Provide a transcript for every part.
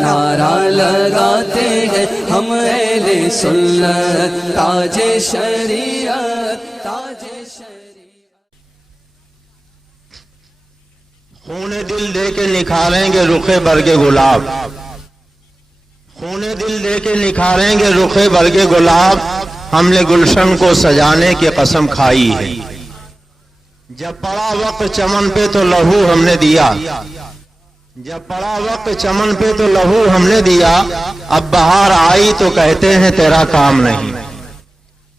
نعرہ لگاتے ہیں ہم اہل سنت، تاج شریعت تاج شریعت۔ خون دل دے کے نکھاریں گے رخ برگ گلاب، خون دل دے کے نکھاریں گے رخ برگ گلاب، ہم نے گلشن کو سجانے کی قسم کھائی ہے۔ جب پڑا وقت چمن پہ تو لہو ہم نے دیا، جب پڑا وقت چمن پہ تو لہو ہم نے دیا، اب بہار آئی تو کہتے ہیں تیرا کام نہیں۔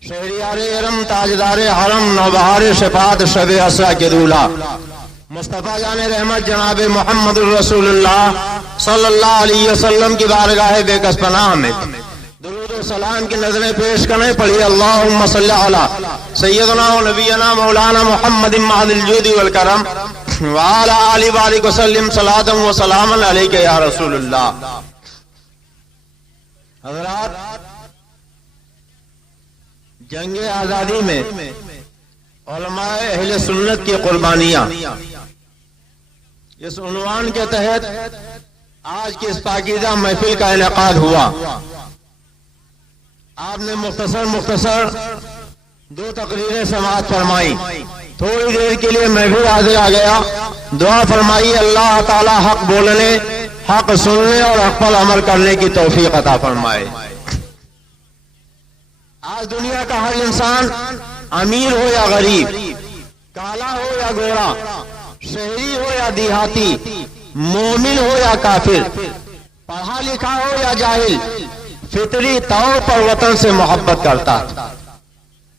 شہریار ارم تاجدار حرم نوبہار شفاعت شب اسرا کے دولہ مصطفیٰ جان رحمت جناب محمد الرسول اللہ صلی اللہ علیہ وسلم کی بارگاہ بے کس پناہ میں درود و سلام کی نظریں پیش کرنے پڑھی۔ اللہم صلی علی سیدنا و نبینا مولانا محمد معد الجود والکرم وعلی آلہ وآلہ وسلم صلاۃ و سلام علیک یا رسول اللہ۔ حضرات، جنگ آزادی میں علماء اہل سنت کی قربانیاں، اس عنوان کے تحت آج کی اس پاکیزہ محفل کا انعقاد ہوا۔ آپ نے مختصر دو تقریریں سماعت فرمائی۔ تھوڑی دیر کے لیے میں بھی حاضر آ گیا۔ دعا فرمائی اللہ تعالی حق بولنے، حق سننے اور حق پر عمل کرنے کی توفیق عطا فرمائے۔ آج دنیا کا ہر انسان، امیر ہو یا غریب، کالا ہو یا گورا، شہری ہو یا دیہاتی، مومن ہو یا کافر، پڑھا لکھا ہو یا جاہل، فطری طور پر وطن سے محبت کرتا۔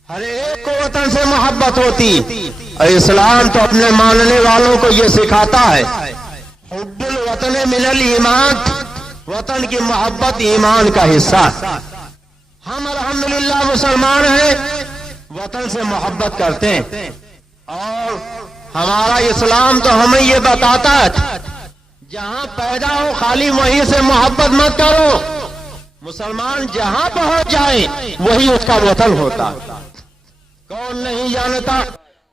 ہر ایک کو وطن سے محبت ہوتی، اور اسلام تو اپنے ماننے والوں کو یہ سکھاتا ہے، حب الوطن من الایمان، وطن کی محبت ایمان کا حصہ۔ ہم الحمدللہ مسلمان ہیں، وطن سے محبت کرتے ہیں، اور ہمارا اسلام تو ہمیں یہ بتاتا ہے جہاں پیدا ہو خالی وہیں سے محبت مت کرو۔ مسلمان جہاں پہنچ جائے وہی اس کا وطن ہوتا۔ کون نہیں جانتا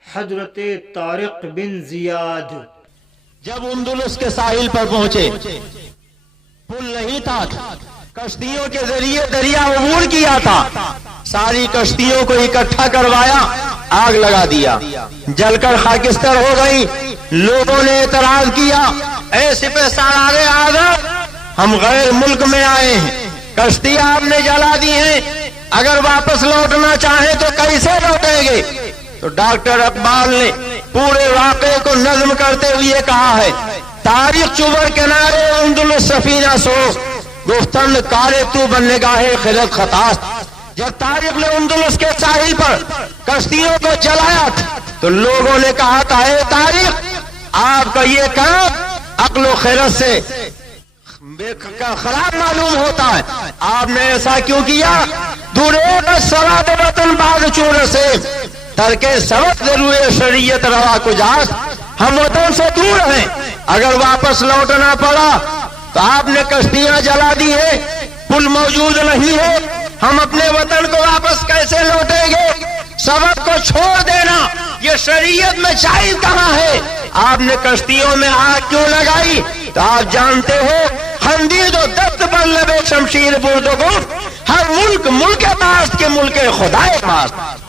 حضرت طارق بن زیاد جب اندلس کے ساحل پر پہنچے، پل نہیں تھا، کشتیوں کے ذریعے دریا عبور کیا تھا، ساری کشتیوں کو اکٹھا کروایا، آگ لگا دیا، جل کر خاکستر ہو گئی۔ لوگوں نے اعتراض کیا، اے سپہ سالار اعظم، ہم غیر ملک میں آئے ہیں، کشتی آپ نے جلا دی ہیں، اگر واپس لوٹنا چاہیں تو کیسے لوٹیں گے؟ تو ڈاکٹر اقبال نے پورے واقعے کو نظم کرتے ہوئے کہا ہے، تاریخ چوبر کنارے اندلس سفینہ سو، گفتن کارے تو بننے گاہے خلق خطاس۔ جب تاریخ نے اندلس کے ساحل پر کشتیوں کو جلایا تو لوگوں نے کہا تھا، اے تاریخ، آپ کا یہ کام عقل و خیرت سے خراب معلوم ہوتا ہے، آپ نے ایسا کیوں کیا؟ دورے سواد وطن باز چور سے ترکے سبق ضرور شریعت روا کجاس۔ ہم وطن سے دور ہیں، اگر واپس لوٹنا پڑا تو آپ نے کشتیاں جلا دی ہیں، پل موجود نہیں ہے، ہم اپنے وطن کو واپس کیسے لوٹیں گے؟ سبق کو چھوڑ دینا یہ شریعت میں جائز کہاں ہے؟ آپ نے کشتیوں میں آگ کیوں لگائی؟ تو آپ جانتے ہو، خندید و دست پر لبے شمشیر برد و گفت، ہر ملک ملک ماست کے ملک خدا ماست۔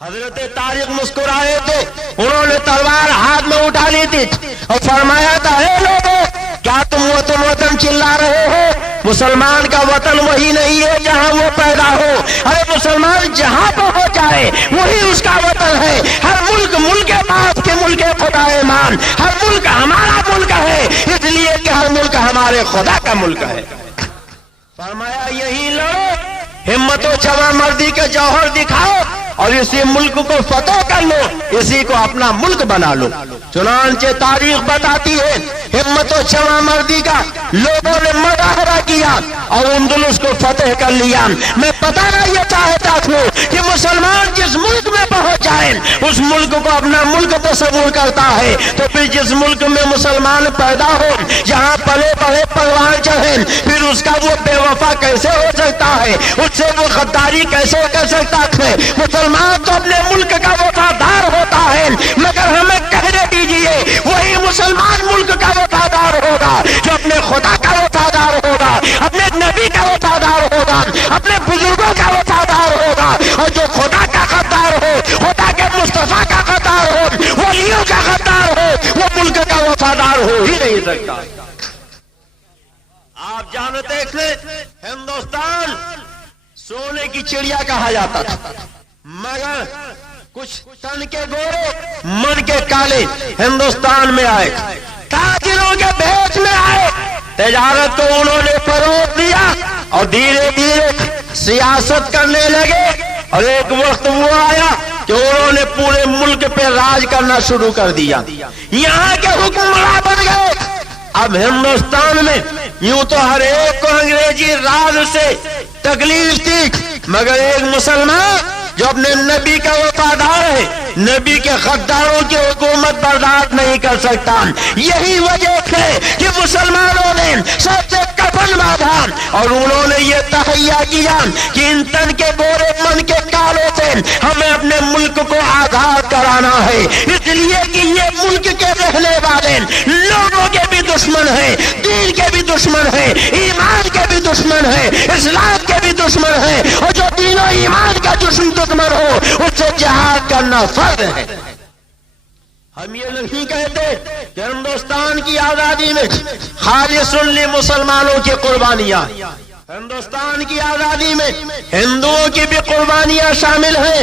حضرت طارق مسکرائے تھے، انہوں نے تلوار ہاتھ میں اٹھا لی تھی اور فرمایا تھا، اے لوگوں، کیا تم وطن وطن چلا رہے ہو؟ مسلمان کا وطن وہی نہیں ہے جہاں وہ پیدا ہو، ارے مسلمان جہاں پہنچ جائے وہی اس کا وطن ہے۔ ہر ملک ملک پاس کے ملک خدا مان، ہر ملک ہمارا ملک ہے، اس لیے کہ ہر ملک ہمارے خدا کا ملک ہے۔ فرمایا یہی لڑو، ہمت و جواں مردی کے جوہر دکھاؤ اور اسی ملک کو فتح کر لو، اسی کو اپنا ملک بنا لو۔ چنانچہ تاریخ بتاتی ہے، ہمت و جواں مردی کا لوگوں نے مظاہرہ کیا اور اندلس کو فتح کر لیا۔ میں بتانا یہ چاہتا ہوں کہ مسلمان جس ملک میں پہنچ جائے اس ملک کو اپنا ملک تصور کرتا ہے، تو پھر جس ملک میں مسلمان پیدا ہو، جہاں پلے پڑے پروان چڑھے، پھر اس کا وہ بے وفا کیسے ہو سکتا ہے؟ اس سے وہ غداری کیسے کر سکتا ہے؟ مسلمان تو اپنے ملک کا وفادار ہوتا ہے، مگر ہمیں کہنے دیجئے وہی مسلمان ملک کا وفادار ہوگا جو اپنے خدا کا وفادار آپ جانتے تھے ہندوستان سونے کی چڑیا کہا جاتا تھا، مگر کچھ تن کے گورے من کے کالے ہندوستان میں آئے، تاجروں کے بھیس میں آئے، تجارت کو انہوں نے فروغ دیا اور دھیرے دھیرے سیاست کرنے لگے، اور ایک وقت وہ آیا کہ انہوں نے پورے ملک پہ راج کرنا شروع کر دیا، یہاں کے حکمراں بن گئے۔ اب ہندوستان میں یوں تو ہر ایک کو انگریزی راج سے تکلیف تھی، مگر ایک مسلمان جو اپنے نبی کا وفادار ہے، نبی کے غداروں کی حکومت برداشت نہیں کر سکتا۔ یہی وجہ ہے کہ مسلمانوں نے سب سے کفن باندھا اور انہوں نے یہ تہیا کیا کہ ان تن کے بورے من کے کالوں سے ہمیں اپنے ملک کو آزاد کرانا ہے، اس لیے کہ یہ ملک کے رہنے والے لوگوں کے بھی دشمن ہیں، دین کے بھی دشمن ہیں، ایمان کے بھی دشمن ہیں، اسلام کے بھی دشمن ہیں، اور جو دین و ایمان کا دشمن ہو اس سے جہاد کرنا فرض ہے۔ ہم یہ نہیں کہتے کہ ہندوستان کی آزادی میں خالص مسلمانوں کی قربانیاں، ہندوستان کی آزادی میں ہندوؤں کی بھی قربانیاں شامل ہیں،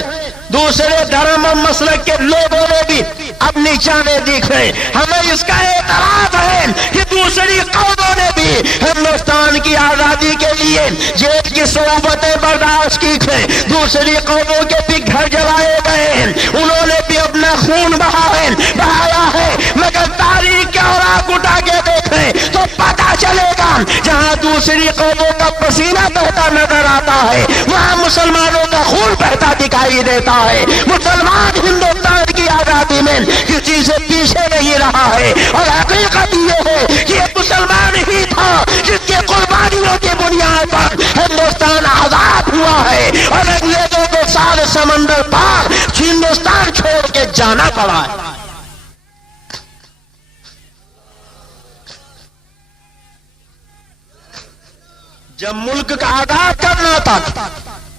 دوسرے دھرم و مسلک کے لوگوں نے بھی اپنی جانیں دی ہیں۔ ہمیں اس کا اعتراف ہے کہ دوسری قوموں نے بھی ہندوستان کی آزادی کے لیے جیل کی صعوبتیں برداشت کی ہیں، دوسری قوموں کے بھی گھر جلائے گئے ہیں، انہوں نے بھی اپنا خون بہایا ہے، مگر تاریخ کے اوراق اٹھا کے دیکھیں تو پتہ چلے گا جہاں دوسری قوموں کا پسینہ بہتا نظر آتا ہے وہاں مسلمانوں کا خون بہتا دکھائی دیتا ہے۔ مسلمان ہندوستان کی آزادی میں کسی سے پیچھے نہیں رہا ہے، اور حقیقت یہ ہے کہ ایک مسلمان ہی تھا جس کے قربانیوں کی بنیاد پر ہندوستان آزاد ہوا ہے، اور انگریزوں کو سارے سمندر پار ہندوستان چھوڑ کے جانا پڑا ہے۔ جب ملک کا آزاد کرنا تھا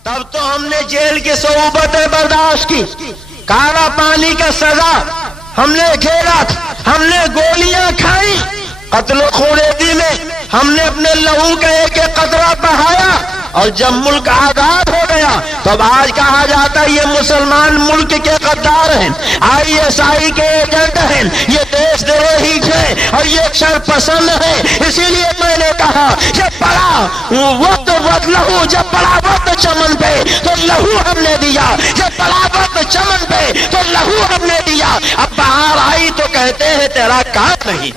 تب تو ہم نے جیل کی صعوبتیں برداشت کی، کالا پانی کا سزا ہم نے کھیلا، ہم نے گولیاں کھائی، قتل و خونریزی میں ہم نے اپنے لہو کا ایک ایک قطرہ بہایا، اور جب ملک آزاد ہو گیا تب آج کہا جاتا ہے یہ مسلمان ملک کے غدار ہیں، ISI کے ایجنٹ ہیں، یہ دیش دروہی ہیں، اور یہ شر پسند ہے۔ اسی لیے میں نے کہا جب پڑا وقت لہو، جب پڑا وقت چمن پہ تو لہو ہم نے دیا، جب پڑا وقت چمن پہ تو لہو ہم نے دیا، اب بہار آئی تو کہتے ہیں تیرا کام نہیں۔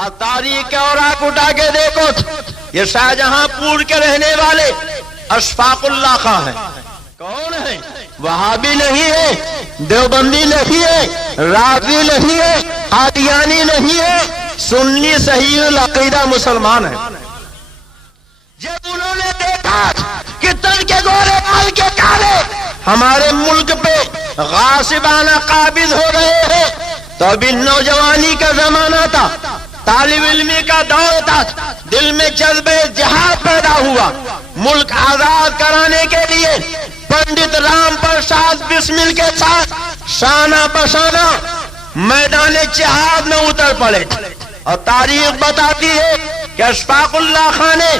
آپ تاریخ کے اوراق اٹھا کے دیکھو، یہ شاہجہاں پور کے رہنے والے اشفاق اللہ خان ہیں، کون ہے؟ وہابی نہیں ہے، دیوبندی نہیں ہے، رافضی نہیں ہے، قادیانی نہیں ہے، سنی صحیح العقیدہ مسلمان ہے۔ جب انہوں نے دیکھا کہ تن کے گورے مل کے کالے ہمارے ملک پہ غاصبانہ قابض ہو رہے ہیں، تو ابھی نوجوانی کا زمانہ تھا، طالب علمی کا دور تھا، دل میں جذبہ جہاد پیدا ہوا، ملک آزاد کرانے کے لیے پنڈت رام پرساد بسمل کے ساتھ شانہ بشانہ میدان جہاد میں اتر پڑے، اور تاریخ بتاتی ہے کہ اشفاق اللہ خان نے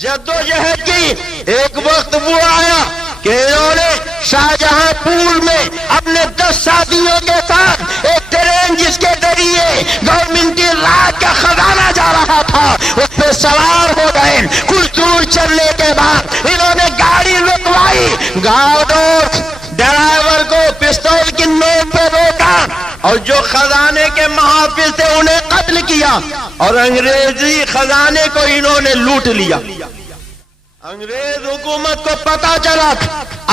جدوجہد کی۔ ایک وقت وہ آیا کہ انہوں نے شاہجہاں پور میں اپنے 10 ساتھیوں کے ساتھ ایک ٹرین جس کے ذریعے گورنمنٹی راج کا خزانہ جا رہا تھا اس پہ سوار ہو گئے۔ کچھ دور چلنے کے بعد انہوں نے گاڑی رکوائی، ڈرائیور کو پستول کی نوک پہ روکا، اور جو خزانے کے محافظ تھے انہیں قتل کیا، اور انگریزی خزانے کو انہوں نے لوٹ لیا۔ انگریز حکومت کو پتا چلا،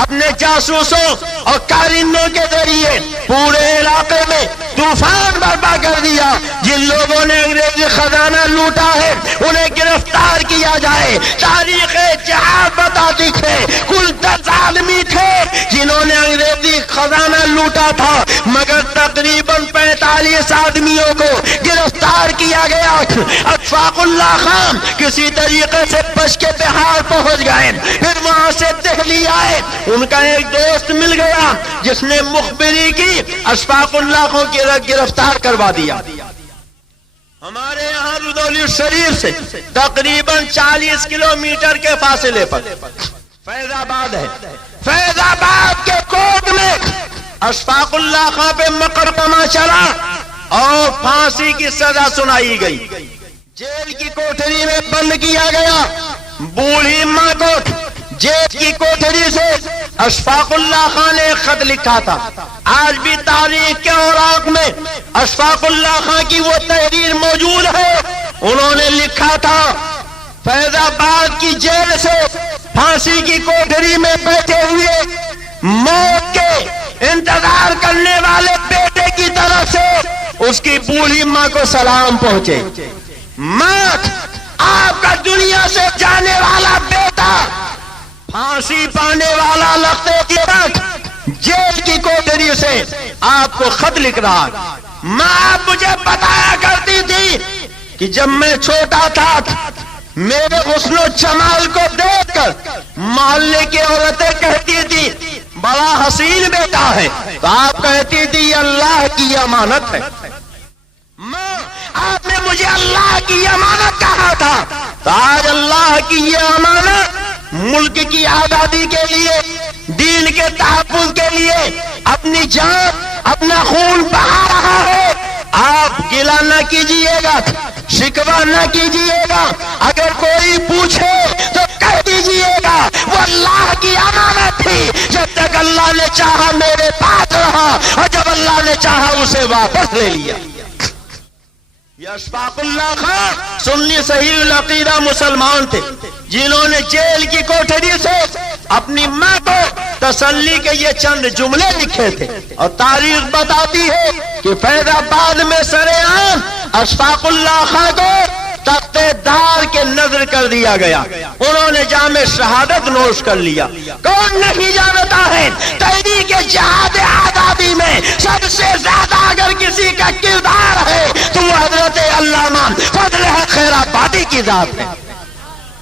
اپنے جاسوسوں اور کارندوں کے ذریعے پورے علاقے میں طوفان برپا کر دیا۔ جن لوگوں نے انگریزی خزانہ لوٹا ہے انہیں گرفتار کیا جائے۔ تاریخ جہاد بتاتی ہے کل 10 آدمی تھے جنہوں نے انگریزی خزانہ لوٹا تھا، مگر تقریباً 45 آدمیوں کو گرفتار کیا گیا۔ اشفاق اللہ خان کسی طریقے سے بچ کے بہار پہنچ گئے، پھر وہاں سے دہلی آئے، ان کا ایک دوست مل گیا جس نے مخبری کی، اشفاق اللہ کو گرفتار کروا دیا۔ ہمارے یہاں رودولی شریف سے تقریباً 40 کلومیٹر کے فاصلے پر فیض آباد ہے. فیض آباد کے کوٹ میں اشفاق اللہ خان پہ مقدمہ چلا اور پھانسی کی سزا سنائی گئی. جیل کی کوٹری میں بند کیا گیا. بوڑھی ماں کو جیل کی کوٹری سے اشفاق اللہ خان نے ایک خط لکھا تھا. آج بھی تاریخ کے اوراق میں اشفاق اللہ خان کی وہ تحریر موجود ہے. انہوں نے لکھا تھا فیض آباد کی جیل سے پھانسی کی کوٹری میں بیٹھے ہوئے موت کے انتظار کرنے والے بیٹے کی طرف سے اس کی بوڑھی ماں کو سلام پہنچے. ماں، آپ کا دنیا سے جانے والا بیٹا پھانسی پانے والا لگتے کے وقت جیل کی کوٹری سے آپ کو خط لکھ رہا. ماں آپ مجھے بتایا کرتی تھی کہ جب میں چھوٹا تھا میرے حسن و جمال کو دیکھ کر محلے کی عورتیں کہتی تھی بڑا حسین بیٹا ہے، تو آپ کہتی تھی یہ اللہ کی امانت ہے. ماں، آپ نے مجھے اللہ کی امانت کہا تھا، تو آج اللہ کی یہ امانت ملک کی آزادی کے لیے، دین کے تحفظ کے لیے اپنی جان اپنا خون بہا رہا ہے. آپ گلہ نہ کیجئے گا، شکوہ نہ کیجئے گا. اگر کوئی پوچھے تو کہہ دیجئے گا وہ اللہ کی امانت تھی. جب تک اللہ نے چاہا میرے پاس رہا اور جب اللہ نے چاہا اسے واپس لے لیا. یہ اشفاق اللہ خان سنی صحیح العقیدہ مسلمان تھے جنہوں نے جیل کی کوٹری سے اپنی ماں کو تسلی کے یہ چند جملے لکھے تھے. اور تاریخ بتاتی ہے کہ فیض آباد میں سرعام اشفاق اللہ خان کو تختے دار کے نظر کر دیا گیا. انہوں نے جام شہادت نوش کر لیا. کون نہیں جانتا ہے تحریک جہاد آزادی میں سب سے زیادہ اگر کسی کا کردار ہے تو وہ حضرت علامہ فضل حق خیر آبادی کی ذات ہے.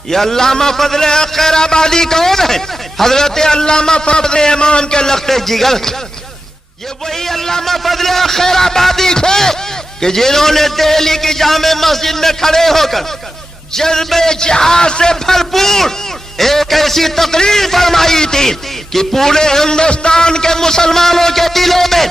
یہ علامہ فضل حق خیر آبادی کون ہے؟ حضرت علامہ فضل امام کے لخت جگر. یہ وہی علامہ فضل حق خیر آبادی تھے کہ جنہوں نے دہلی کی جامع مسجد میں کھڑے ہو کر جذبے جہاد سے بھرپور ایک ایسی تقریر فرمائی تھی کہ پورے ہندوستان کے مسلمانوں کے دلوں میں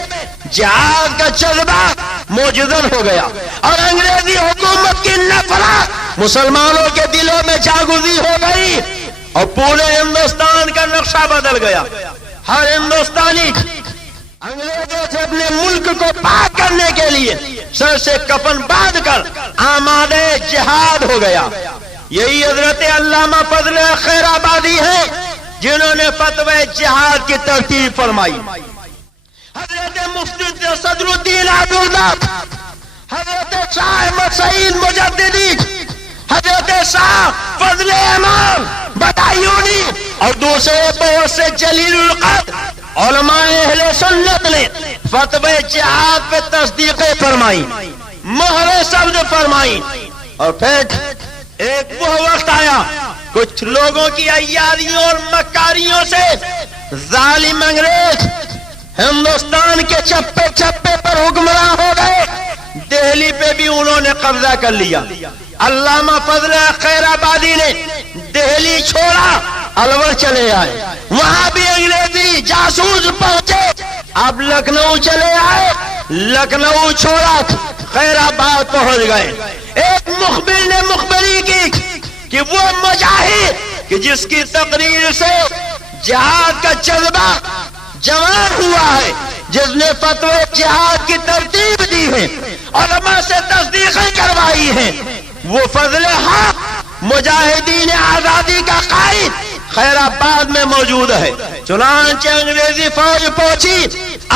جہاد کا جذبہ موجودن ہو گیا اور انگریزی حکومت کی نفرت مسلمانوں کے دلوں میں جاگزی ہو گئی اور پورے ہندوستان کا نقشہ بدل گیا. ہر ہندوستانی انگریزوں سے اپنے ملک کو پاک کرنے کے لیے سر سے کفن باندھ کر آمادہ جہاد ہو گیا. یہی حضرت علامہ فضل خیر آبادی ہے جنہوں نے فتوی جہاد کی ترتیب فرمائی. حضرت مفتی صدر الدین عبداللہ، حضرت شاہ احمد سعید مجددی، حضرت شاہ فضل امام بدایونی اور دوسرے بہت سے جلیل القدر علماء اہل سنت نے فتوی جہاد پہ تصدیقیں فرمائی، مہر سبز فرمائی. اور پھر ایک وہ وقت آیا کچھ لوگوں کی عیاریوں اور مکاریوں سے ظالم انگریز ہندوستان کے چپے چپے پر حکمراں ہو گئے. دہلی پہ بھی انہوں نے قبضہ کر لیا. علامہ فضل خیر آبادی نے دہلی چھوڑا، الور چلے آئے. وہاں بھی انگریزی جاسوس پہنچے. اب لکھنؤ چلے آئے، لکھنؤ چھوڑا خیر آباد پہنچ گئے. ایک مخبر نے مخبری کی کہ وہ مجاہد کہ جس کی تقریر سے جہاد کا جذبہ جوان ہوا ہے، جس نے فتوی جہاد کی ترتیب دی ہے، علماء سے تصدیقیں کروائی ہیں، وہ فضل حق مجاہدین آزادی کا قائد خیر آباد میں موجود ہے. چنانچہ انگریزی فوج پہنچی،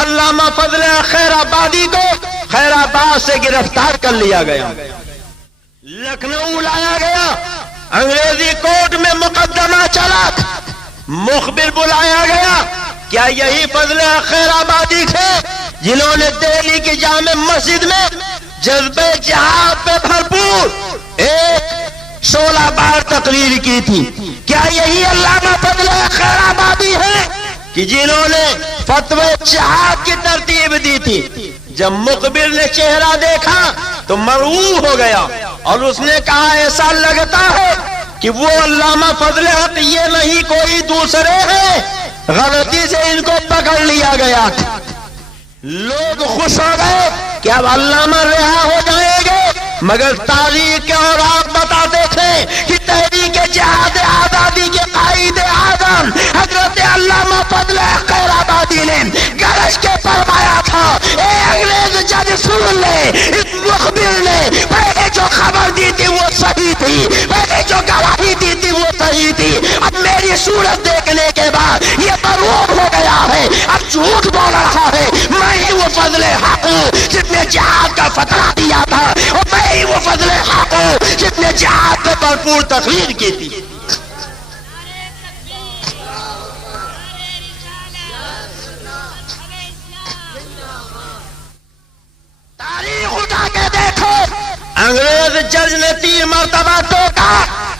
علامہ فضل خیر آبادی کو خیر آباد سے گرفتار کر لیا گیا، لکھنؤ لایا گیا. انگریزی کورٹ میں مقدمہ چلا، مخبر بلایا گیا. کیا یہی فضل خیر آبادی تھے جنہوں نے دہلی کی جامع مسجد میں جذبے جہاد پہ بھرپور ایک 16 بار تقریر کی تھی؟ کیا یہی علامہ فضل خیر آبادی ہے کہ جنہوں نے فتوی جہاد کی ترتیب دی تھی؟ جب مخبر نے چہرہ دیکھا تو مرعوب ہو گیا اور اس نے کہا ایسا لگتا ہے کہ وہ علامہ فضل حق یہ نہیں کوئی دوسرے ہیں، غلطی سے ان کو پکڑ لیا گیا۔ لوگ خوش ہو گئے کہ اب علامہ رہا ہو جائیں گے، مگر تاریخ کے اور آپ بتاتے تھے کہ تحریک جہاد آزادی کے قائد اعظم حضرت علامہ فضل حق خیرآبادی نے گرج کے فرمایا تھا، اے انگریز جج سن لے، اس مخبر نے پہلے جو خبر دی تھی وہ صحیح تھی، پہلے جو گواہی دی تھی وہ صحیح تھی، اب میری صورت دیکھنے کے بعد یہ مرعوب ہو گیا ہے، اب جھوٹ بول رہا ہے، میں ہی وہ فضل حق ہوں جس نے جہاد کا فتویٰ دیا تھا، اور میں ہی وہ فضل حق ہوں جس نے جہاد پہ بھرپور تقریر کی تھی۔ تاریخ اٹھا کے دیکھو، انگریز جج نے 3 مرتبہ ٹوکا،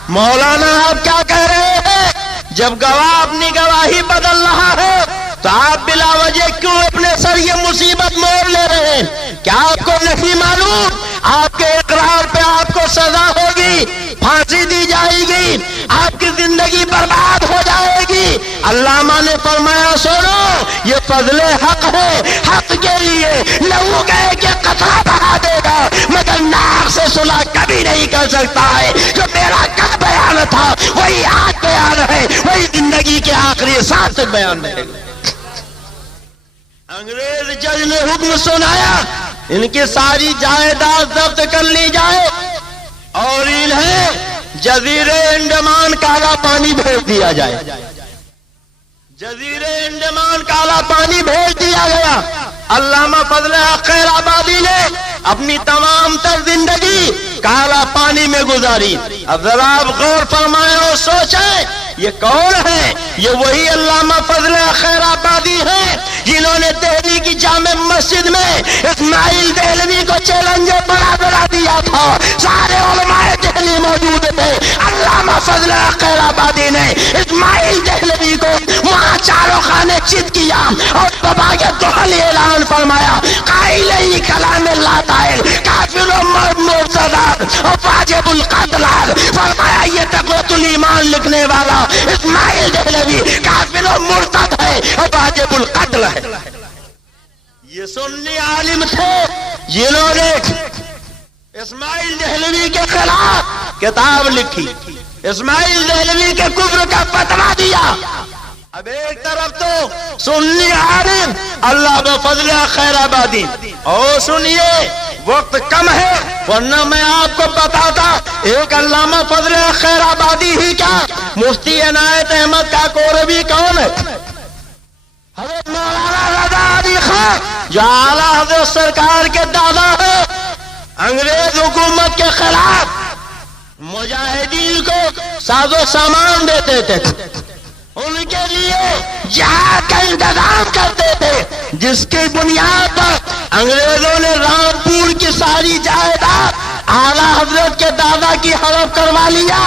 مولانا آپ کیا کہہ رہے ہیں؟ جب گواہ اپنی گواہی بدل رہا ہے تو آپ بلا وجہ کیوں اپنے سر یہ مصیبت مول لے رہے ہیں؟ کیا آپ کو نہیں معلوم آپ کے اقرار پہ آپ کو سزا ہوگی، پھانسی دی جائے گی، آپ کی زندگی برباد ہو جائے گی؟ علامہ نے فرمایا سنو، یہ فضل حق ہے، حق کے لیے لہو گئے کہ قطرہ بہا دے گا، مگر ناک سے صلح کبھی نہیں کر سکتا ہے۔ جو میرا کل بیان تھا وہی آج بیان ہے، وہی زندگی کے آخری سانس تک بیان رہے گا۔ انگریز جج نے حکم سنایا ان کی ساری جائیداد ضبط کر لی جائے اور انہیں جزیرے انڈمان کالا پانی بھیج دیا جائے۔ جزیرے انڈمان کالا پانی بھیج دیا گیا۔ علامہ فضل حق خیرآبادی نے اپنی تمام تر زندگی کالا پانی میں گزاری۔ اب ذرا آپ غور فرمائیں اور سوچیں، یہ کون ہے؟ یہ وہی علامہ فضل حق خیرآبادی ہیں جنہوں نے دہلی کی جامع مسجد میں اسماعیل دہلوی کو چیلنجر بنا دیا تھا۔ سارے علماء دہلی موجود تھے، علامہ فضل حق خیرآبادی نے اسماعیل دہلوی کو وہاں چاروں خانے چت کیا اور بابا کے دوہل اعلان فرمایا، قائل ہی کلام اللہ تعالی کافر و مرتد اور واجب القتل، فرمایا یہ تقویۃ الایمان لکھنے والا اسماعیل دہلوی کافر و مرتد ہے اور واجب القتل ہے۔ یہ سنی عالم تھے جنہوں نے اسماعیل دہلوی کے خلاف کتاب لکھی، اسماعیل دہلوی کے کفر کا فتویٰ دیا۔ اب ایک طرف تو سنی عالم اللہ بفضل خیرآبادی، اور سنیے وقت کم ہے ورنہ میں آپ کو بتاتا، ایک علامہ فضل خیرآبادی ہی کیا، مفتی عنایت احمد کاکوروی کون ہے؟ حضرت مولانا رضا علی خان جو اعلیٰ حضرت سرکار کے دادا ہے، انگریز حکومت کے خلاف مجاہدین کو ساز و سامان دیتے تھے، ان کے لیے جہاد کا انتظام کرتے تھے، جس کی بنیاد پر انگریزوں نے رامپور کی ساری جائیداد اعلیٰ حضرت کے دادا کی ہڑپ کروا لیا۔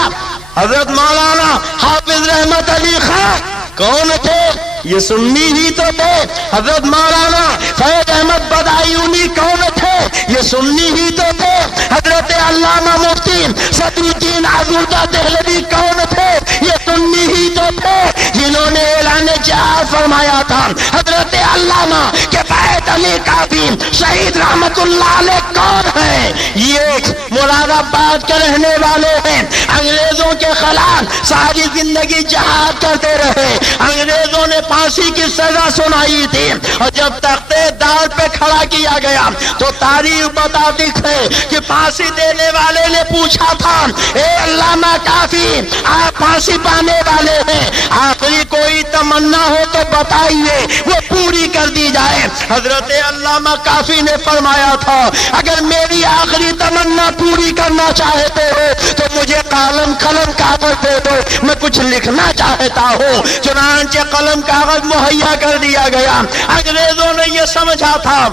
حضرت مولانا حافظ رحمت علی خان کون تھے؟ یہ سنی ہی تو تھے۔ حضرت مولانا فیض احمد بدایونی کون تھے؟ یہ سنی ہی تو تھے۔ حضرت علامہ مفتی صدر الدین آزردہ دہلوی کون تھے؟ یہ سنی ہی تو تھے جنہوں نے اعلان جہاد فرمایا تھا۔ حضرت علامہ کے بیت علی کافی شہید رحمت اللہ علیہ کون ہیں؟ یہ مراد آباد کے رہنے والے ہیں، انگریزوں کے خلاف ساری زندگی جہاد کرتے رہے، انگریزوں نے پھانسی کی سزا سنائی تھی، اور جب تختے دار پہ کھڑا کیا گیا تو تاریخ بتاتی ہے کہ پھانسی دینے والے نے پوچھا تھا، اے علامہ کافی آپ پھانسی پانے والے ہیں، آخری کوئی تمنا ہو تو بتائیے وہ پوری کر دی جائے۔ حضرت علامہ کافی نے فرمایا تھا، اگر میری آخری تمنا پوری کرنا چاہتے ہو تو مجھے قلم کاغذ دے دو، میں کچھ لکھنا چاہتا ہوں۔ چنانچہ قلم کاغذ مہیا کر دیا گیا۔ انگریزوں نے یہ سمجھا تھا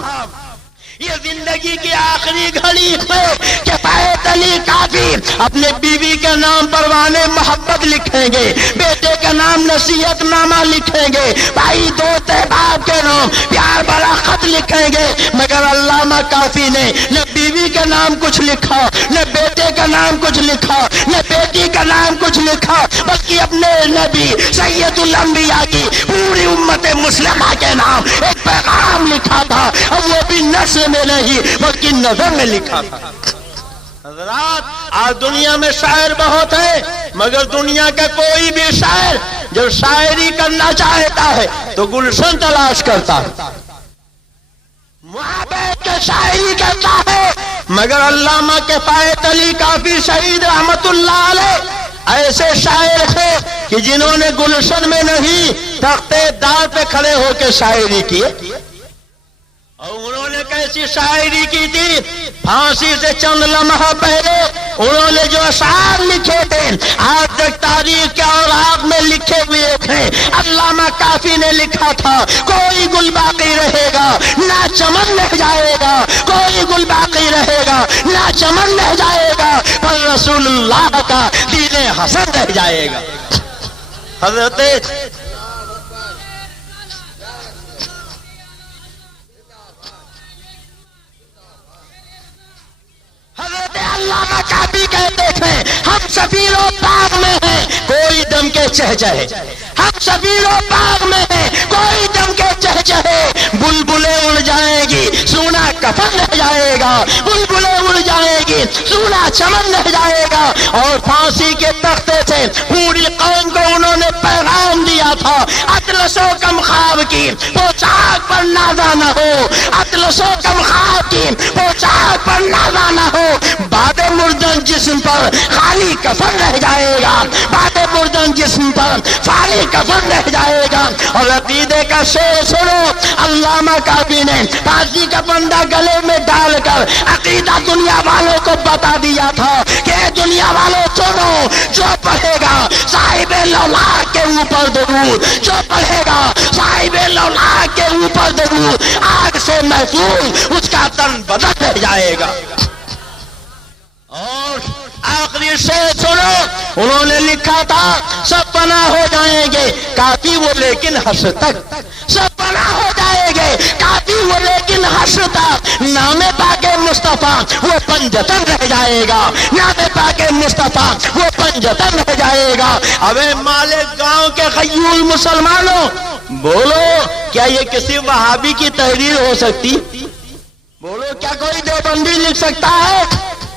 یہ زندگی کی آخری گھڑی ہے کہ بیت علی کافی اپنے بیوی کے نام پروانہ محبت لکھیں گے، بیٹے کا نام نصیحت نامہ لکھیں گے، بھائی دوست احباب کے نام پیار بڑا خط لکھیں گے، مگر علامہ کافی نے نہ بیوی کا نام کچھ لکھا، نہ بیٹے کا نام کچھ لکھا، نہ بیٹی کا نام کچھ لکھا، بلکہ اپنے نبی سید الانبیاء کی پوری امت مسلمہ کے نام ایک پیغام لکھا تھا، اور وہ بھی نثر میں نہیں بلکہ نظر میں لکھا تھا۔ حضرات، آج دنیا میں شاعر بہت ہے، مگر دنیا کا کوئی بھی شاعر جو شاعری کرنا چاہتا ہے تو گلشن تلاش کرتا ہے، محبت کے شاعری کرتا ہے، مگر علامہ کفایت علی کافی شہید رحمت اللہ علیہ ایسے شاعر تھے کہ جنہوں نے گلشن میں نہیں تختے دار پہ کھڑے ہو کے شاعری کی، اور انہوں نے کیسی شاعری کی تھی؟ پھانسی سے چند لمحہ پہلے انہوں نے جو اشعار لکھے تھے آج تک تاریخ کے اوراق میں لکھے ہوئے تھے۔ علامہ کافی نے لکھا تھا، کوئی گل باقی رہے گا نہ چمن رہ جائے گا، کوئی گل باقی رہے گا نہ چمن رہ جائے گا، پر رسول اللہ کا دین حسن رہ جائے گا۔ حضرت علامہ کافی کہتے تھے، ہم سفیر و باغ میں ہیں کوئی دم کے چہچہے، ہم سفیر و باغ میں ہیں کوئی دم کے چہچہے، بلبلیں اڑ جائیں گی سونا کفن رہ جائے گا، بلبلیں اڑ جائیں گی سونا چمن رہ جائے گا۔ اور پھانسی کے تختے سے پوری قوم کو انہوں نے پیغام دیا تھا، اطلس و کم خواب کی پوشاک پر نازا نہ ہو، اطلس و کم خواب کی پوشاک پر نازا نہ ہو، بعد مردن جسم پر خالی کفن رہ جائے گا، بعد مردن جسم پر خالی کفن رہ جائے گا۔ اور عقیدے کا شعر سنو، علامہ کافی نے پھانسی کا پنڈا گلے میں ڈال کر عقیدہ دنیا والوں کو بتا دیا تھا کہ دنیا والوں سنو، جو پڑھے گا صاحب لولاک کے اوپر درود، جو پڑھے گا صاحب لولاک کے اوپر درود، آگ سے محفوظ اس کا تن بدن رہ جائے گا۔ اور آخری شعر سنو، انہوں نے لکھا تھا، سب پناہ ہو جائیں گے کافی وہ لیکن حشر تک، سب پناہ ہو جائیں گے کافی وہ لیکن حشر تک، نام پاک مصطفیٰ وہ پنجتن رہ جائے گا، نام پاک مصطفیٰ وہ پنجتن رہ جائے گا۔ ابے مالک گاؤں کے خیول مسلمانوں، بولو کیا یہ کسی وہابی کی تحریر ہو سکتی؟ بولو کیا کوئی دیوبندی لکھ سکتا ہے؟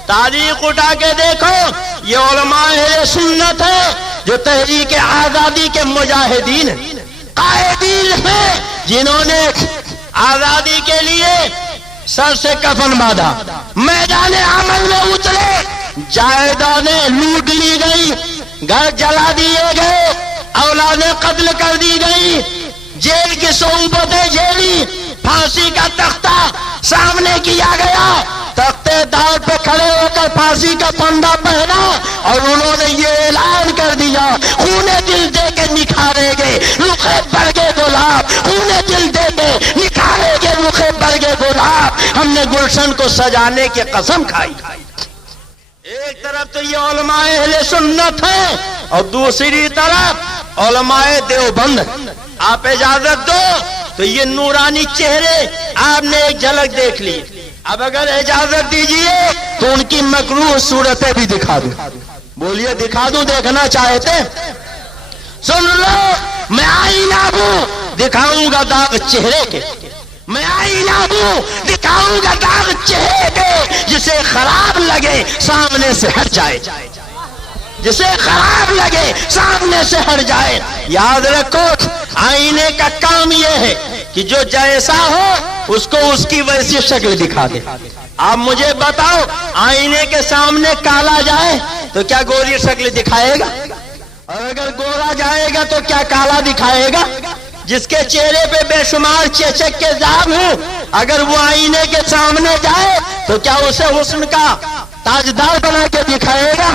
تاریخ اٹھا کے دیکھو، یہ علماء اہل سنت ہے جو تحریک آزادی کے مجاہدین قائدین ہیں، جنہوں نے آزادی کے لیے سر سے کفن باندھا، میدان عمل میں اترے، جائیدادیں لوٹ لی گئی، گھر جلا دیے گئے، اولادیں قتل کر دی گئی، جیل کی صحبتیں جیلی، پھانسی کا تختہ سامنے کیا گیا، تختے دار پہ کھڑے ہو کر پھانسی کا پنڈا پہنا، اور انہوں نے یہ اعلان کر دیا، خون دل دے کے نکھارے گے رخ برگے گلاب، خون دل دے کے نکھارے گے رخ برگے گلاب۔ ہم نے گلشن کو سجانے کی قسم کھائی۔ ایک طرف تو یہ علماء اہل سنت ہیں، اور دوسری طرف علماء دیوبند۔ آپ اجازت دو تو یہ نورانی چہرے آپ نے ایک جھلک دیکھ لی، اب اگر اجازت دیجئے تو ان کی مکروہ صورتیں بھی دکھا دوں۔ بولیے دکھا دوں، دیکھنا چاہتے؟ سن لو، میں آئینہ ہوں، دکھاؤں گا داغ چہرے کے، میں آئینہ ہوں، دکھاؤں گا داغ چہرے کے، جسے خراب لگے سامنے سے ہٹ جائے، جسے خراب لگے سامنے سے ہٹ جائے۔ یاد رکھو، آئینے کا کام یہ ہے کہ جو جیسا ہو اس کو اس کی ویسی شکل دکھا دے۔ آپ مجھے بتاؤ، آئینے کے سامنے کالا جائے تو کیا گوری شکل دکھائے گا؟ اور اگر گورا جائے گا تو کیا کالا دکھائے گا؟ جس کے چہرے پہ بے شمار چیچک کے داغ ہوں، اگر وہ آئینے کے سامنے جائے تو کیا اسے حسن کا تاجدار بنا کے دکھائے گا؟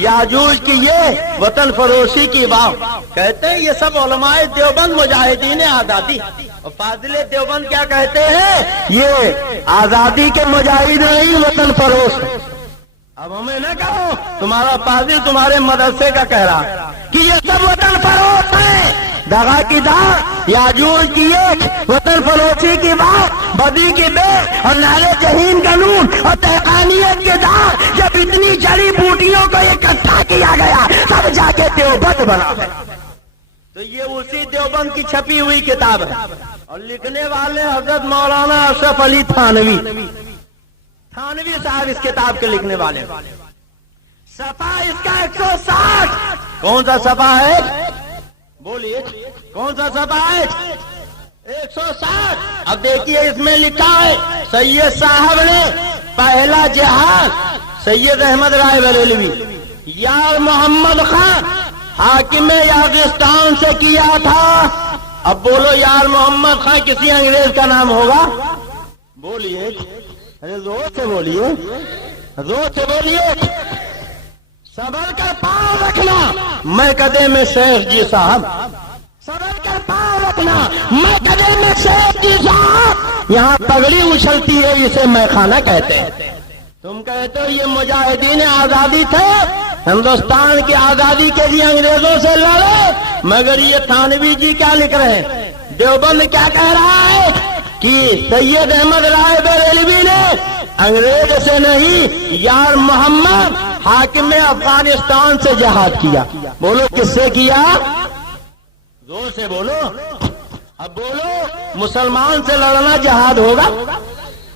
یاجوج کی یہ وطن فروشی کی بات. کہتے ہیں یہ سب علماء دیوبند مجاہدین آزادی. اور فاضل دیوبند کیا کہتے ہیں؟ یہ آزادی کے مجاہد نہیں، وطن فروش. اب ہمیں نہ کہو تمہارا فاضل تمہارے مدرسے کا کہہ رہا ہے کہ یہ سب وطن فروش ہیں. دغا کی دار، یاجوج کی ایک، وطن فروشی کی بات، بدی کی بے، اور نالے جہین کا نون، اور تحقانیت کے دار. جب اتنی جڑی بوٹیوں کو اکٹھا کیا گیا تب جا کے دیوبند بنا ہے. تو یہ اسی دیوبند کی چھپی ہوئی کتاب ہے، اور لکھنے والے حضرت مولانا اشرف علی تھانوی صاحب اس کتاب کے لکھنے والے. صفحہ اس کا 160. کون سا صفحہ ہے؟ بولیے کون سا صفحہ ہے؟ 160. اب دیکھیے اس میں لکھا ہے سید صاحب نے پہلا جہاد سید احمد رائے بریلوی یار محمد خان حاکم یاغستان سے کیا تھا. اب بولو یار محمد خان کسی انگریز کا نام ہوگا؟ بولیے، ارے زور سے بولیے، زور سے بولیے. صبر کر پاؤں رکھنا میں قدم میں شیخ جی صاحب. صبر کر پاؤں رکھنا میں قدم میں شیخ جی صاحب. یہاں پگڑی اچھلتی ہے، اسے میں خانہ کہتے ہیں. تم کہتے ہو یہ مجاہدین آزادی تھے، ہندوستان کی آزادی کے لیے انگریزوں سے لڑے. مگر یہ تھانوی جی کیا لکھ رہے ہیں؟ دیوبند کیا کہہ رہا ہے کہ سید احمد رائے بریلوی نے انگریز سے نہیں، یار محمد حاکم افغانستان سے جہاد کیا. بولو کس سے کیا؟ زور سے بولو. اب بولو مسلمان سے لڑنا جہاد ہوگا؟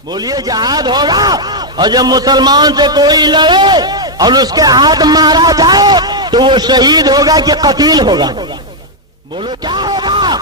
بولیے جہاد ہوگا. اور جب مسلمان سے کوئی لڑے اور اس کے ہاتھ مارا جائے تو وہ شہید ہوگا کہ قتیل ہوگا؟ بولو کیا ہوگا؟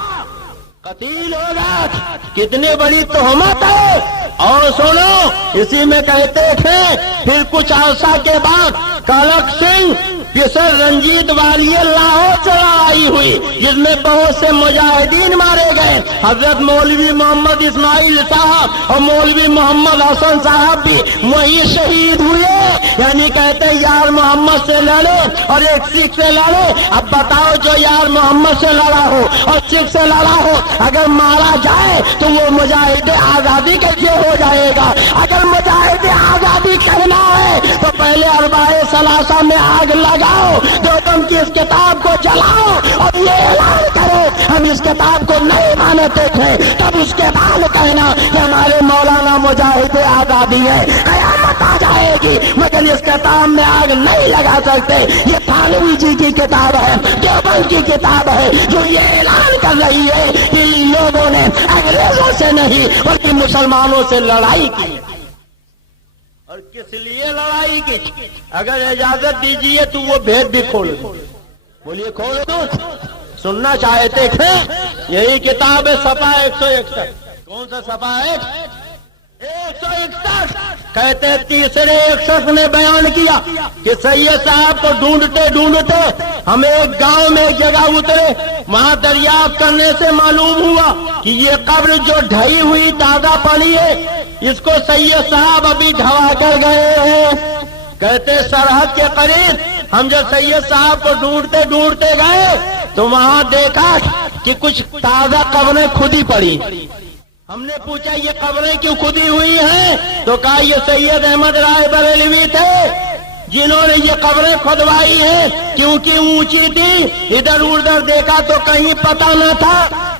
قتیل ہوگا. کتنی بڑی تہمت ہے. اور سنو اسی میں کہتے تھے پھر کچھ عرصہ کے بعد کالک سنگھ جسر رنجیت والی لاہور سے لڑائی ہوئی جس میں بہت سے مجاہدین مارے گئے. حضرت مولوی محمد اسماعیل صاحب اور مولوی محمد حسن صاحب بھی وہی شہید ہوئے. یعنی کہتے یار محمد سے لڑے اور ایک سکھ سے لڑے. اب بتاؤ جو یار محمد سے لڑا ہو اور سکھ سے لڑا ہو اگر مارا جائے تو وہ مجاہد آزادی کیسے ہو جائے گا؟ اگر مجاہد آزادی کہنا ہے تو پہلے اربعہ ثلاثہ میں آگ لگاؤ، دیوبند کی اس کتاب کو جلاؤ اور یہ اعلان کرو ہم اس کتاب کو نہیں مانتے تھے. تب اس کے بعد کہنا کہ ہمارے مولانا مجاہد آزادی ہے. قیامت آ جائے گی مگر اس کتاب میں آگ نہیں لگا سکتے. یہ تھانوی جی کی کتاب ہے، دیوبند کی کتاب ہے جو یہ اعلان کر رہی ہے کہ ان لوگوں نے انگریزوں سے نہیں بلکہ مسلمانوں سے لڑائی کی. اور کس لیے لڑائی کی؟ اگر اجازت دیجیے تو وہ بھید بھی کھول دو. بولیے کھول دو. سننا چاہتے تھے یہی کتاب ہے صفحہ 161. کون سا صفحہ ہے؟ 161. کہتے ہیں تیسرے ایک شخص نے بیان کیا کہ سید صاحب کو ڈھونڈتے ڈھونڈتے ہم ایک گاؤں میں ایک جگہ اترے. وہاں دریافت کرنے سے معلوم ہوا کہ یہ قبر جو ڈھائی ہوئی تازہ پڑی ہے اس کو سید صاحب ابھی ڈھوا کر گئے ہیں. کہتے سرحد کے قریب ہم جب سید صاحب کو ڈھونڈتے ڈھونڈتے گئے تو وہاں دیکھا کہ کچھ تازہ قبریں کھدی پڑی. ہم نے پوچھا یہ قبریں کیوں کھدی ہوئی ہیں؟ تو کہا یہ سید احمد رائے بریلوی تھے جنہوں نے یہ قبریں کھدوائی ہیں کیونکہ اونچی تھی. ادھر ادھر دیکھا تو کہیں پتہ نہ تھا.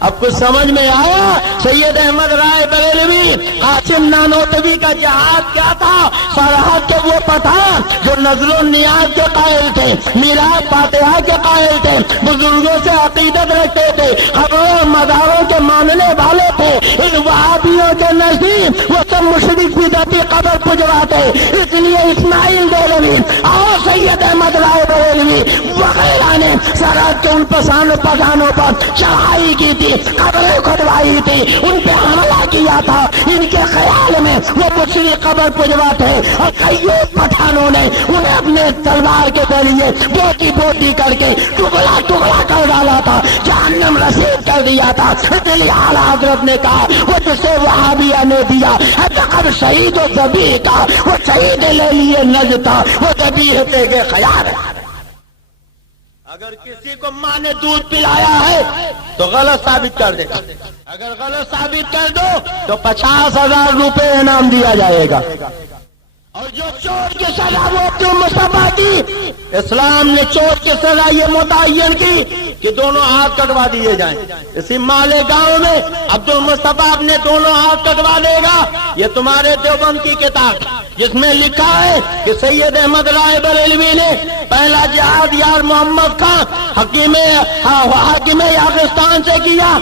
اب کچھ سمجھ میں آیا. سید احمد رائے بریلوی قاسم نانوتوی کا جہاد کیا تھا؟ سرحد کے وہ پٹھان جو نظر و نیاز کے قائل تھے، میراث فاتحہ کے قائل تھے، بزرگوں سے عقیدت رکھتے تھے، قبروں اور مزاروں کے ماننے والے تھے. ان وہابیوں کے نزدیک وہ سب مشرک بدعتی قبر پجواتے. اس لیے اسماعیل دہلوی اور سید احمد رائے بریلوی وغیرہ نے سرحد کے ان پٹھانوں پر چڑھائی کی تھی، قبریں کھدوائی تھی، ان پہ حملہ کیا تھا. ان کے خیال میں وہ مشرک قبر پجواتے اور کئیوں پٹھانوں نے انہیں اپنے تلوار کے ذریعے بوٹی بوٹی کر کے ٹکڑا ٹکڑا کر ڈالا تھا، جہنم رسید کر دیا تھا. اس لیے اعلیٰ حضرت نے کہا وہ جسے وہابیہ نے دیا ہے لقب شہید و ذبیح کا، وہ شہید کے لیے نجتا وہ ذبیحتے کے خیال ہے۔ اگر کسی کو ماں نے دودھ پلایا ہے تو غلط ثابت کر دے، اگر غلط ثابت کر دو تو 50,000 روپے انعام دیا جائے گا۔ اور جو چور کی سزا وہ کیوں مصطفیٰ دی؟ اسلام نے چور کی سزا یہ متعین کی کہ دونوں ہاتھ کٹوا دیے جائیں۔ اسی مالیگاؤں میں عبد المصطفیٰ اپنے دونوں ہاتھ کٹوا دے گا۔ یہ تمہارے دیوبند کی کتاب جس میں لکھا ہے کہ سید احمد رائے بریلوی نے پہلا جہاد یار محمد خان حاکم یاغستان سے کیا،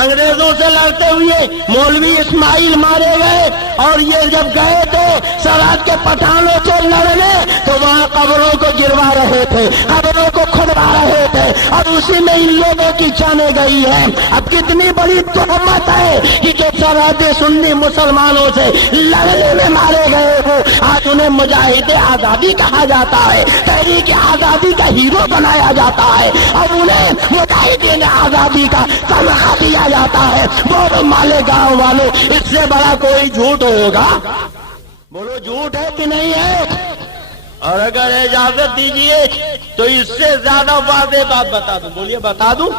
انگریزوں سے لڑتے ہوئے مولوی اسماعیل مارے گئے، اور یہ جب گئے تھے سرحد کے پٹھانوں سے لڑنے تو وہاں قبروں کو گروا رہے تھے، قبروں کو کھدوا رہے تھے، اور اسی میں ان لوگوں کی جانیں گئی ہے۔ اب کتنی بڑی تہمت ہے کہ جو سرحد سنی مسلمانوں سے لڑنے میں مارے گئے وہ آج انہیں مجاہد آزادی کہا جاتا ہے، تحریک آزادی کا ہیرو بنایا جاتا ہے، اور انہیں مجاہدین آزادی کا تمغہ دیا جاتا ہے۔ بولو مالیگاؤں والوں، اس سے بڑا کوئی جھوٹ ہوگا؟ بولو جھوٹ ہے کہ نہیں ہے؟ اور اگر اجازت دیجیے تو اس سے زیادہ واضح بات بتا دوں۔ بولیے بتا دوں؟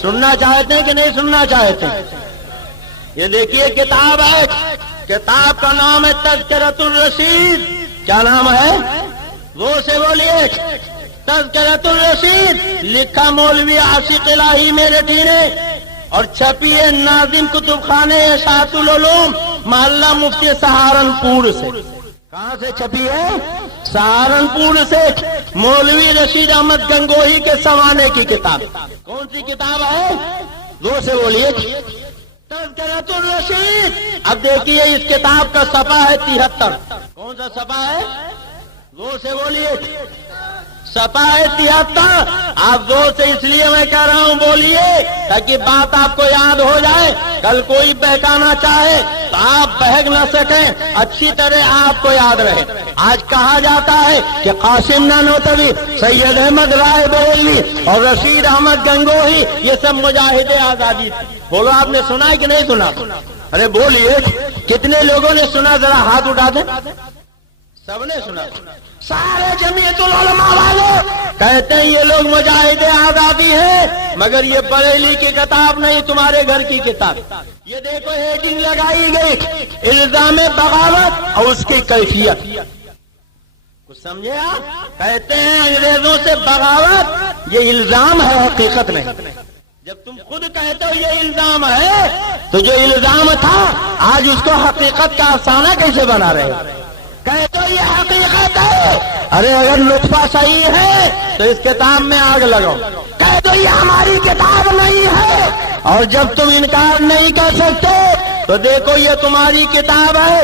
سننا چاہتے ہیں کہ نہیں سننا چاہتے؟ یہ دیکھیے کتاب ہے، کتاب کا نام ہے تذکرۃ الرشید۔ کیا نام ہے؟ وہ سے بولیے۔ تذکرۃ الرشید لکھا مولوی عاشق الہی میرٹھی نے، اور چھپی ہے ناظم کتب خانے اشاعت العلوم محلہ مفتی سہارنپور سے۔ کہاں سے چھپی ہے؟ سہارنپور سے۔ مولوی رشید احمد گنگوہی کے سوانے کی کتاب۔ کون سی کتاب ہے؟ وہ سے بولیے۔ تذکرۃ الرشید۔ اب دیکھیے اس کتاب کا صفحہ ہے 73۔ کون سا صفحہ ہے؟ وہ سے بولیے۔ صفحہ ہے 73۔ آپ زور سے اس لیے میں کہہ رہا ہوں بولیے تاکہ بات آپ کو یاد ہو جائے، کل کوئی بہکانا چاہے تو آپ بہک نہ سکیں، اچھی طرح آپ کو یاد رہے۔ آج کہا جاتا ہے کہ قاسم نانوتوی، سید احمد رائے بریلوی اور رشید احمد گنگوہی یہ سب مجاہد آزادی تھے۔ بولو آپ نے سنا ہے کہ نہیں سنا؟ ارے بولیے کتنے لوگوں نے سنا؟ ذرا ہاتھ اٹھا دیں۔ سب نے سنا؟ سارے جمعیت العلماء والے کہتے ہیں یہ لوگ مجاہد آزادی ہیں، مگر یہ بریلی کی کتاب نہیں، تمہارے گھر کی کتاب۔ یہ دیکھو ہیڈنگ لگائی گئی الزام بغاوت اور اس کی کیفیت۔ کچھ سمجھے آپ؟ کہتے ہیں انگریزوں سے بغاوت یہ الزام ہے، حقیقت نہیں۔ جب تم خود کہتے ہو یہ الزام ہے تو جو الزام تھا آج اس کو حقیقت کا افسانہ کیسے بنا رہے ہو؟ کہتے ہو یہ حقیقت ہے، ارے اگر لطفہ صحیح ہے تو اس کتاب میں آگ لگاؤ۔ کہتے ہو یہ ہماری کتاب نہیں ہے، اور جب تم انکار نہیں کر سکتے تو دیکھو یہ تمہاری کتاب ہے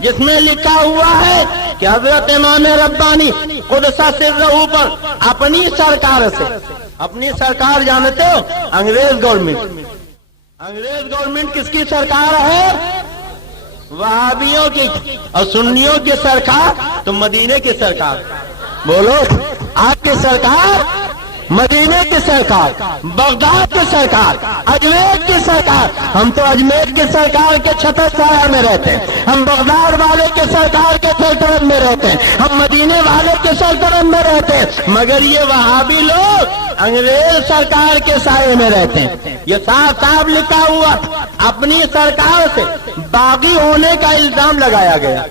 جس میں لکھا ہوا ہے کہ حضرت امام ربانی قدس سرہ پر اپنی سرکار سے، اپنی سرکار جانتے ہو؟ انگریز گورنمنٹ۔ انگریز گورنمنٹ کس کی سرکار ہے؟ وہابیوں کی۔ اور سنیوں کی سرکار تو مدینے کی سرکار۔ بولو آپ کی سرکار مدینے کی سرکار، بغداد کی سرکار، اجمیر کی سرکار۔ ہم تو اجمیر کی سرکار کے چھتر سایہ میں رہتے ہیں، ہم بغداد والے کے سرکار کے سلطنت میں رہتے ہیں، ہم مدینے والے کے سلطنت میں رہتے ہیں، مگر یہ وہابی لوگ انگریز سرکار کے سائے میں رہتے ہیں۔ یہ صاف صاف لکھا ہوا اپنی سرکار سے باغی ہونے کا الزام لگایا گیا۔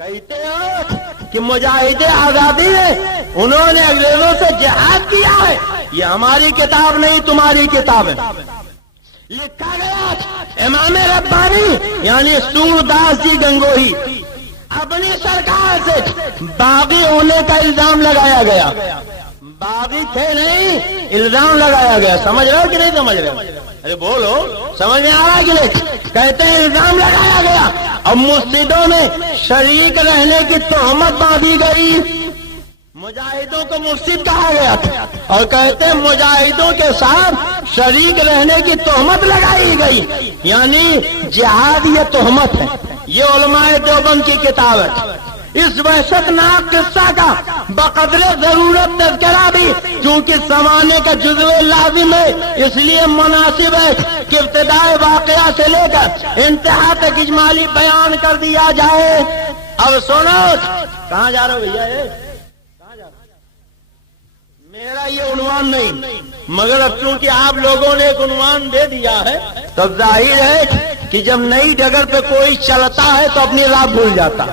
کہتے ہیں کہ مجاہد آزادی ہے، انہوں نے انگریزوں سے جہاد کیا ہے۔ یہ ہماری کتاب نہیں، تمہاری کتاب ہے۔ لکھا گیا امام ربانی یعنی سورداس جی گنگوہی اپنی سرکار سے باغی ہونے کا الزام لگایا گیا۔ باغی تھے نہیں، الزام لگایا گیا۔ سمجھ رہے ہو کہ نہیں سمجھ رہے ہو؟ ارے بولو سمجھ میں آ رہا ہے کہ نہیں؟ کہتے ہیں الزام لگایا گیا اور مفسدوں میں شریک رہنے کی تہمت باندھی گئی۔ مجاہدوں کو مفسد کہا گیا تھا، اور کہتے ہیں مجاہدوں کے ساتھ شریک رہنے کی تہمت لگائی گئی، یعنی جہاد یہ تہمت ہے۔ یہ علماء دیوبند کی کتاب ہے۔ اس وحشت ناک قصہ کا بقدر ضرورت تذکرہ بھی چونکہ زمانے کا جزو لازم ہے، اس لیے مناسب ہے کہ ابتدائے واقعہ سے لے کر انتہا تک اجمالی بیان کر دیا جائے۔ اب سنو، کہاں جا رہے ہو بھیا؟ کہاں جا رہے ہو؟ میرا یہ عنوان نہیں، مگر اب چونکہ آپ لوگوں نے ایک عنوان دے دیا ہے تو ظاہر ہے کہ جب نئی ڈگر پہ کوئی چلتا ہے تو اپنی راہ بھول جاتا۔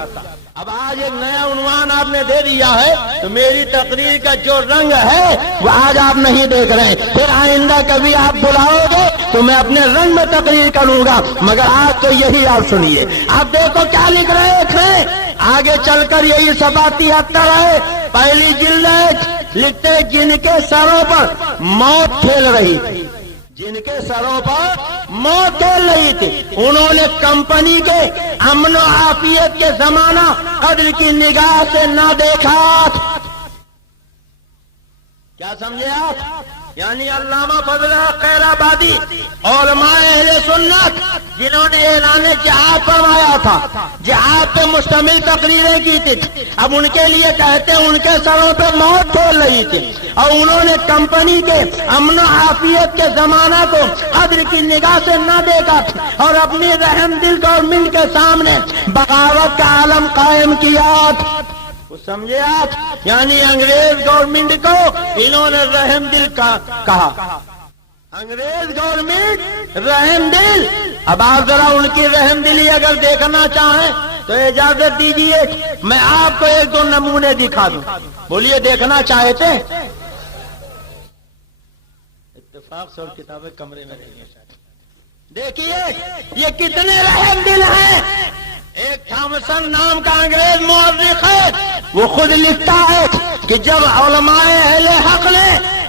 اب آج ایک نیا عنوان آپ نے دے دیا ہے تو میری تقریر کا جو رنگ ہے وہ آج آپ نہیں دیکھ رہے ہیں، پھر آئندہ کبھی آپ بلاؤ گے تو میں اپنے رنگ میں تقریر کروں گا، مگر آج تو یہی آپ سنیے۔ آپ دیکھو کیا لکھ رہے تھے، آگے چل کر یہی صفحہ 73 ہے، پہلی جلد ہے، لکھتے جن کے سروں پر موت کھیل رہی تھی، جن کے سروں پر موت کھیل رہی تھی، انہوں نے کمپنی کے امن و عافیت کے زمانہ قدر کی نگاہ سے نہ دیکھا۔ کیا سمجھے آپ؟ یعنی علامہ فضل خیر آبادی علماء اہل سنت جنہوں نے اعلان جہاد فرمایا تھا، جہاد پہ مشتمل تقریریں کی تھی، اب ان کے لیے کہتے ہیں ان کے سروں پہ موت کھول رہی تھی اور انہوں نے کمپنی کے امن و عافیت کے زمانہ کو قدر کی نگاہ سے نہ دیکھا اور اپنی رحم دل گورنمنٹ کے سامنے بغاوت کا عالم قائم کیا۔ سمجھے آپ؟ یعنی انگریز گورنمنٹ کو انہوں نے رحم دل کہا، انگریز گورنمنٹ رحم دل۔ اب آپ ذرا ان کی رحم دلی اگر دیکھنا چاہیں تو اجازت دیجیے میں آپ کو ایک دو نمونے دکھا دوں۔ بولیے دیکھنا چاہتے؟ اتفاق سے اور کتابیں کمرے میں نہیں ہیں۔ دیکھیے یہ کتنے رحم دل ہیں۔ ایک تھامسن نام کا انگریز مورخ ہے، وہ خود لکھتا ہے کہ جب علماء اہل حق نے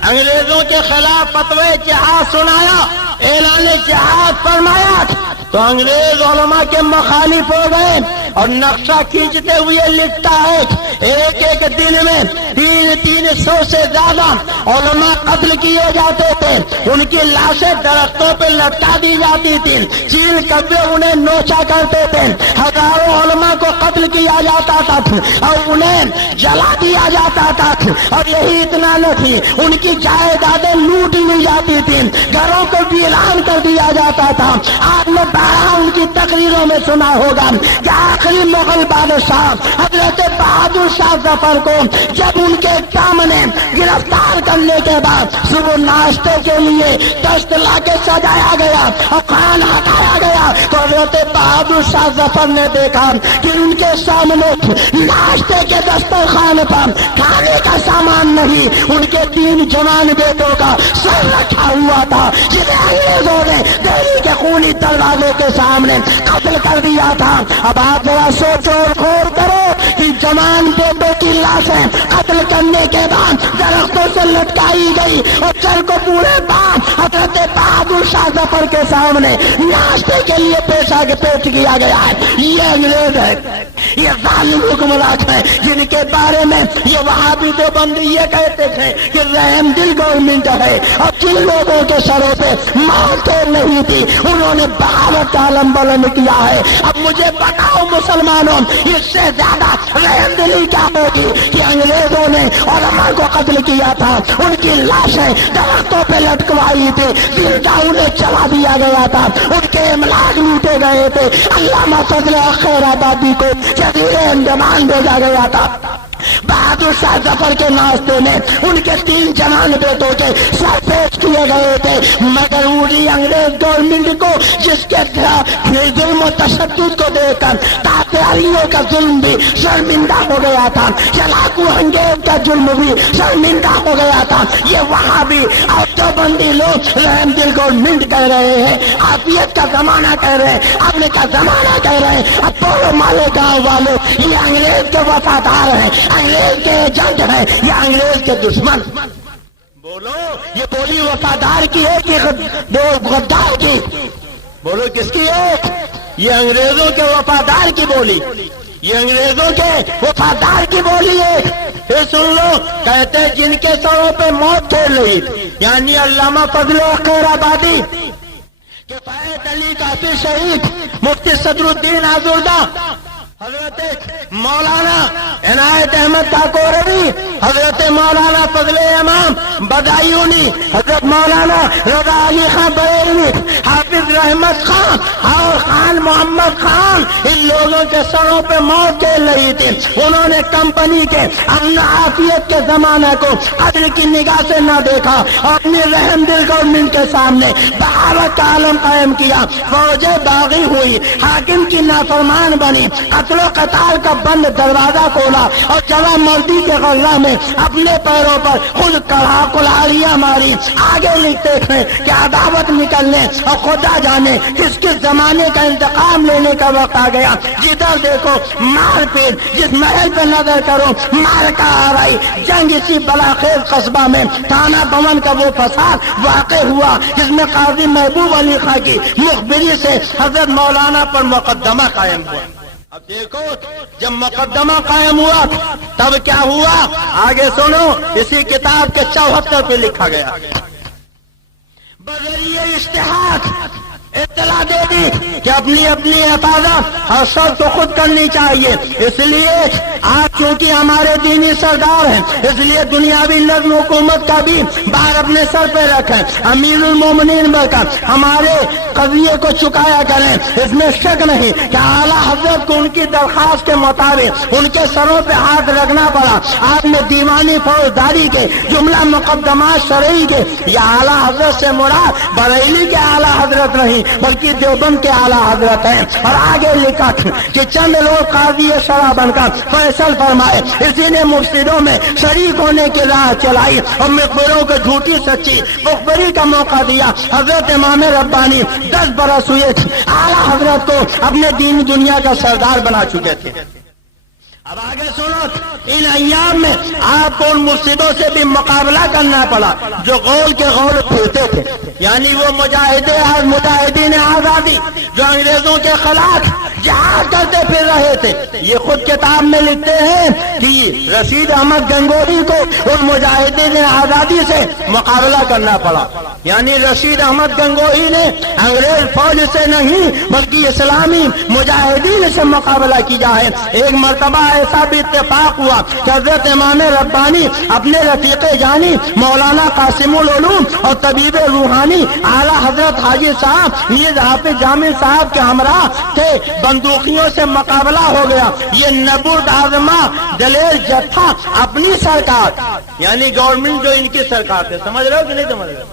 انگریزوں کے خلاف فتوی جہاد سنایا، اعلان جہاد فرمایا، تو انگریز علماء کے مخالف ہو گئے اور نقشہ کھینچتے ہوئے لکھتا ہے ایک ایک دن میں 300 سے زیادہ علماء قتل کیے جاتے تھے، ان کی لاشیں درختوں پہ لٹکا دی جاتی تھی، چیل کبے انہیں نوچا کرتے تھے، ہزاروں علماء کو قتل کیا جاتا تھا اور انہیں جلا دیا جاتا تھا۔ اور یہی اتنا نہیں، ان کی جائیدادیں لوٹ لی جاتی تھی، گھروں کو ویران کر دیا جاتا تھا۔ آپ نے ان کی تقریروں میں سنا ہوگا کہ آخری مغل بادشاہ حضرت بہادر شاہ ظفر کو جب ان کے سامنے گرفتار کرنے کے بعد صبح ناشتے کے لیے دست لا کے سجایا گیا اور کھانا کھایا گیا تو حضرت بہادر شاہ ظفر نے دیکھا کہ ان کے سامنے ناشتے کے دسترخوان پر کھانے کا سامان نہیں، ان کے 3 جوان بیٹوں کا سر رکھا ہوا تھا جنہیں انگریزوں نے دہلی کے خونی دروازے کے سامنے قتل کر دیا تھا۔ اب آپ ذرا سوچو اور غور کرو کہ جوان بیٹوں کی لاشیں قتل کرنے کے بعد درختوں سے لٹکائی گئی اور چل کو پورے بام حضرت بہادر شاہ ظفر کے سامنے ناشتے کے لیے پیش کیا گیا ہے۔ یہ انگریز ہے، یہ ظالم حکمران ہے جن کے بارے میں یہ وہابی دیوبندی یہ کہتے تھے کہ رحم دل گورنمنٹ ہے، اور جن لوگوں کے سروں پہ موت نہیں تھی انہوں نے بغاوت کا علم بلند کیا ہے۔ اب مجھے بتاؤ مسلمانوں، اس سے زیادہ رحم دلی کیا ہوگی کہ انگریزوں نے علماء کو قتل کیا تھا، ان کی لاشیں درختوں پہ لٹکوائی تھی، زندہ انہیں چلا دیا گیا تھا، ان کے املاک لوٹے گئے تھے۔ علامہ فضل خیر آبادی کو جزیرے انڈمان بھیجا گیا تھا، بہادر شاہ ظفر کے ناشتے میں ان کے 3 جوان بیٹوں کے سر پیش کیے گئے تھے، مگر وہی انگریز گورنمنٹ کو جس کے ظلم و تشدد کو دیکھ کر تاتیاریوں کا ظلم بھی شرمندہ ہو گیا تھا، چلاکو انگریز کا ظلم بھی شرمندہ ہو گیا تھا۔ یہ وہاں بھی اور دیوبندی لوگ رحم دل گورنمنٹ کہہ رہے ہیں، عافیت کا زمانہ کہہ رہے ہیں، امن کا زمانہ کہہ رہے ہیں۔ اب بولو مالے گاؤں والے، یہ انگریز کے وفادار ہیں، انگریز کے ایجنٹ ہیں یا انگریز کے دشمن؟ بولو، یہ بولی وفادار کی ہے کہ غدار کی؟ بولو کس کی ہے؟ یہ انگریزوں کے وفادار کی بولی، یہ انگریزوں کے وفادار کی بولی ہے۔ پھر سن لو، کہتے ہیں جن کے سروں پہ موت کھیل رہی، یعنی علامہ فضل خیر آبادی، کفایت علی کافی شہید، مفتی صدر الدین آزردہ، حضرت مولانا عنایت احمد ٹھاکوروی، حضرت مولانا فضل امام بدایونی، حضرت مولانا رضا علی خان بریلوی، حافظ رحمت خان اور خان محمد خان، ان لوگوں کے سروں پہ موت کھیل رہی تھی. انہوں نے کمپنی کے امن عافیت کے زمانے کو قدر کی نگاہ سے نہ دیکھا اور اپنی رحم دل گورنمنٹ کے سامنے بغاوت کا عالم قائم کیا. فوجیں باغی ہوئی، حاکم کی نافرمان بنی، قتل و قتال کا بند دروازہ کھولا اور جوان مردی کے غلہ میں اپنے پیروں پر خود کلاڑیاں ماری. آگے لکھتے تھے کہ عداوت نکلنے اور خدا جانے کس کس زمانے کا انتقام لینے کا وقت آ گیا. جدھر دیکھو مار پیٹ، جس محل پہ نظر کرو مار کا آ رہی. جنگ اسی بلاخیز قصبہ میں تھانہ بھون کا وہ فساد واقع ہوا جس میں قاضی محبوب علی خان کی مخبری سے حضرت مولانا پر مقدمہ قائم ہوا. اب دیکھو جب مقدمہ قائم ہوا تب کیا ہوا، آگے سنو. اسی کتاب کے 74 پہ لکھا گیا، بذریعہ اشتہار اطلاع دے دی کہ اپنی حفاظت اور سب کو خود کرنی چاہیے. اس لیے آپ چونکہ ہمارے دینی سردار ہیں، اس لیے دنیاوی نظم حکومت کا بھی بار اپنے سر پہ رکھیں. امیر المومنین بن کر ہمارے قضیے کو چکایا کریں. اس میں شک نہیں کہ اعلیٰ حضرت کو ان کی درخواست کے مطابق ان کے سروں پہ ہاتھ رکھنا پڑا. آپ نے دیوانی فوجداری کے جملہ مقدمات شرعی کے، یہ اعلیٰ حضرت سے مراد بریلی کے اعلیٰ حضرت نہیں بلکہ دیوبند کے اعلیٰ حضرت ہیں. اور آگے لکھا کہ چند لوگ قاضی شرع بن کر فیصل فرمائے. اسی نے مفسدوں میں شریک ہونے کی راہ چلائی اور مخبروں کو جھوٹی سچی مخبری کا موقع دیا. حضرت امام ربانی 10 برس ہوئے اعلیٰ حضرت کو اپنے دین دنیا کا سردار بنا چکے تھے. اب آگے سنو، ان ایام میں آپ کو ان مفسدوں سے بھی مقابلہ کرنا پڑا جو غول کے غول پھرتے تھے، یعنی وہ مجاہدین آزادی جو انگریزوں کے خلاف جہاد کرتے پھر رہے تھے. یہ خود کتاب میں لکھتے ہیں کہ رشید احمد گنگوہی کو ان مجاہدین آزادی سے مقابلہ کرنا پڑا. یعنی رشید احمد گنگوہی نے انگریز فوج سے نہیں بلکہ اسلامی مجاہدین سے مقابلہ کیا ہے. ایک مرتبہ ایسا بھی اتفاق ہوا کہ حضرت امام ربانی اپنے رفیق جانی مولانا قاسم العلوم اور طبیب روحانی اعلیٰ حضرت حاجی صاحب میر حافظ جامع صاحب کے ہمراہ تھے. بندوقیوں سے مقابلہ ہو گیا. یہ نبرد آزما دلیر جتھا اپنی سرکار، یعنی گورنمنٹ جو ان کی سرکار تھے. سمجھ رہے ہو کہ نہیں سمجھ رہے؟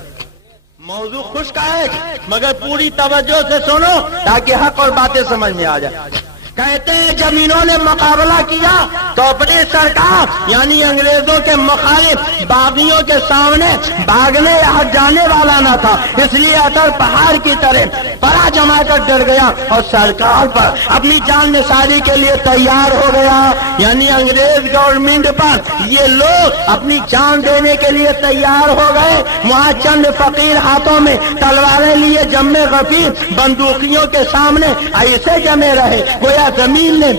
موضوع خوش کا ہے مگر پوری توجہ سے سنو تاکہ حق اور باتیں سمجھ میں آ جائے. کہتے ہیں جب انہوں نے مقابلہ کیا تو اپنی سرکار یعنی انگریزوں کے مخالف باغیوں کے سامنے بھاگنے یا ہٹ جانے والا نہ تھا. اس لیے اثر پہاڑ کی طرح پرا جما کر ڈر گیا اور سرکار پر اپنی جان نثاری کے لیے تیار ہو گیا. یعنی انگریز گورنمنٹ پر یہ لوگ اپنی جان دینے کے لیے تیار ہو گئے. وہاں چند فقیر ہاتھوں میں تلواریں لیے جمے غفیر بندوقیوں کے سامنے ایسے جمے رہے گویا زمین نے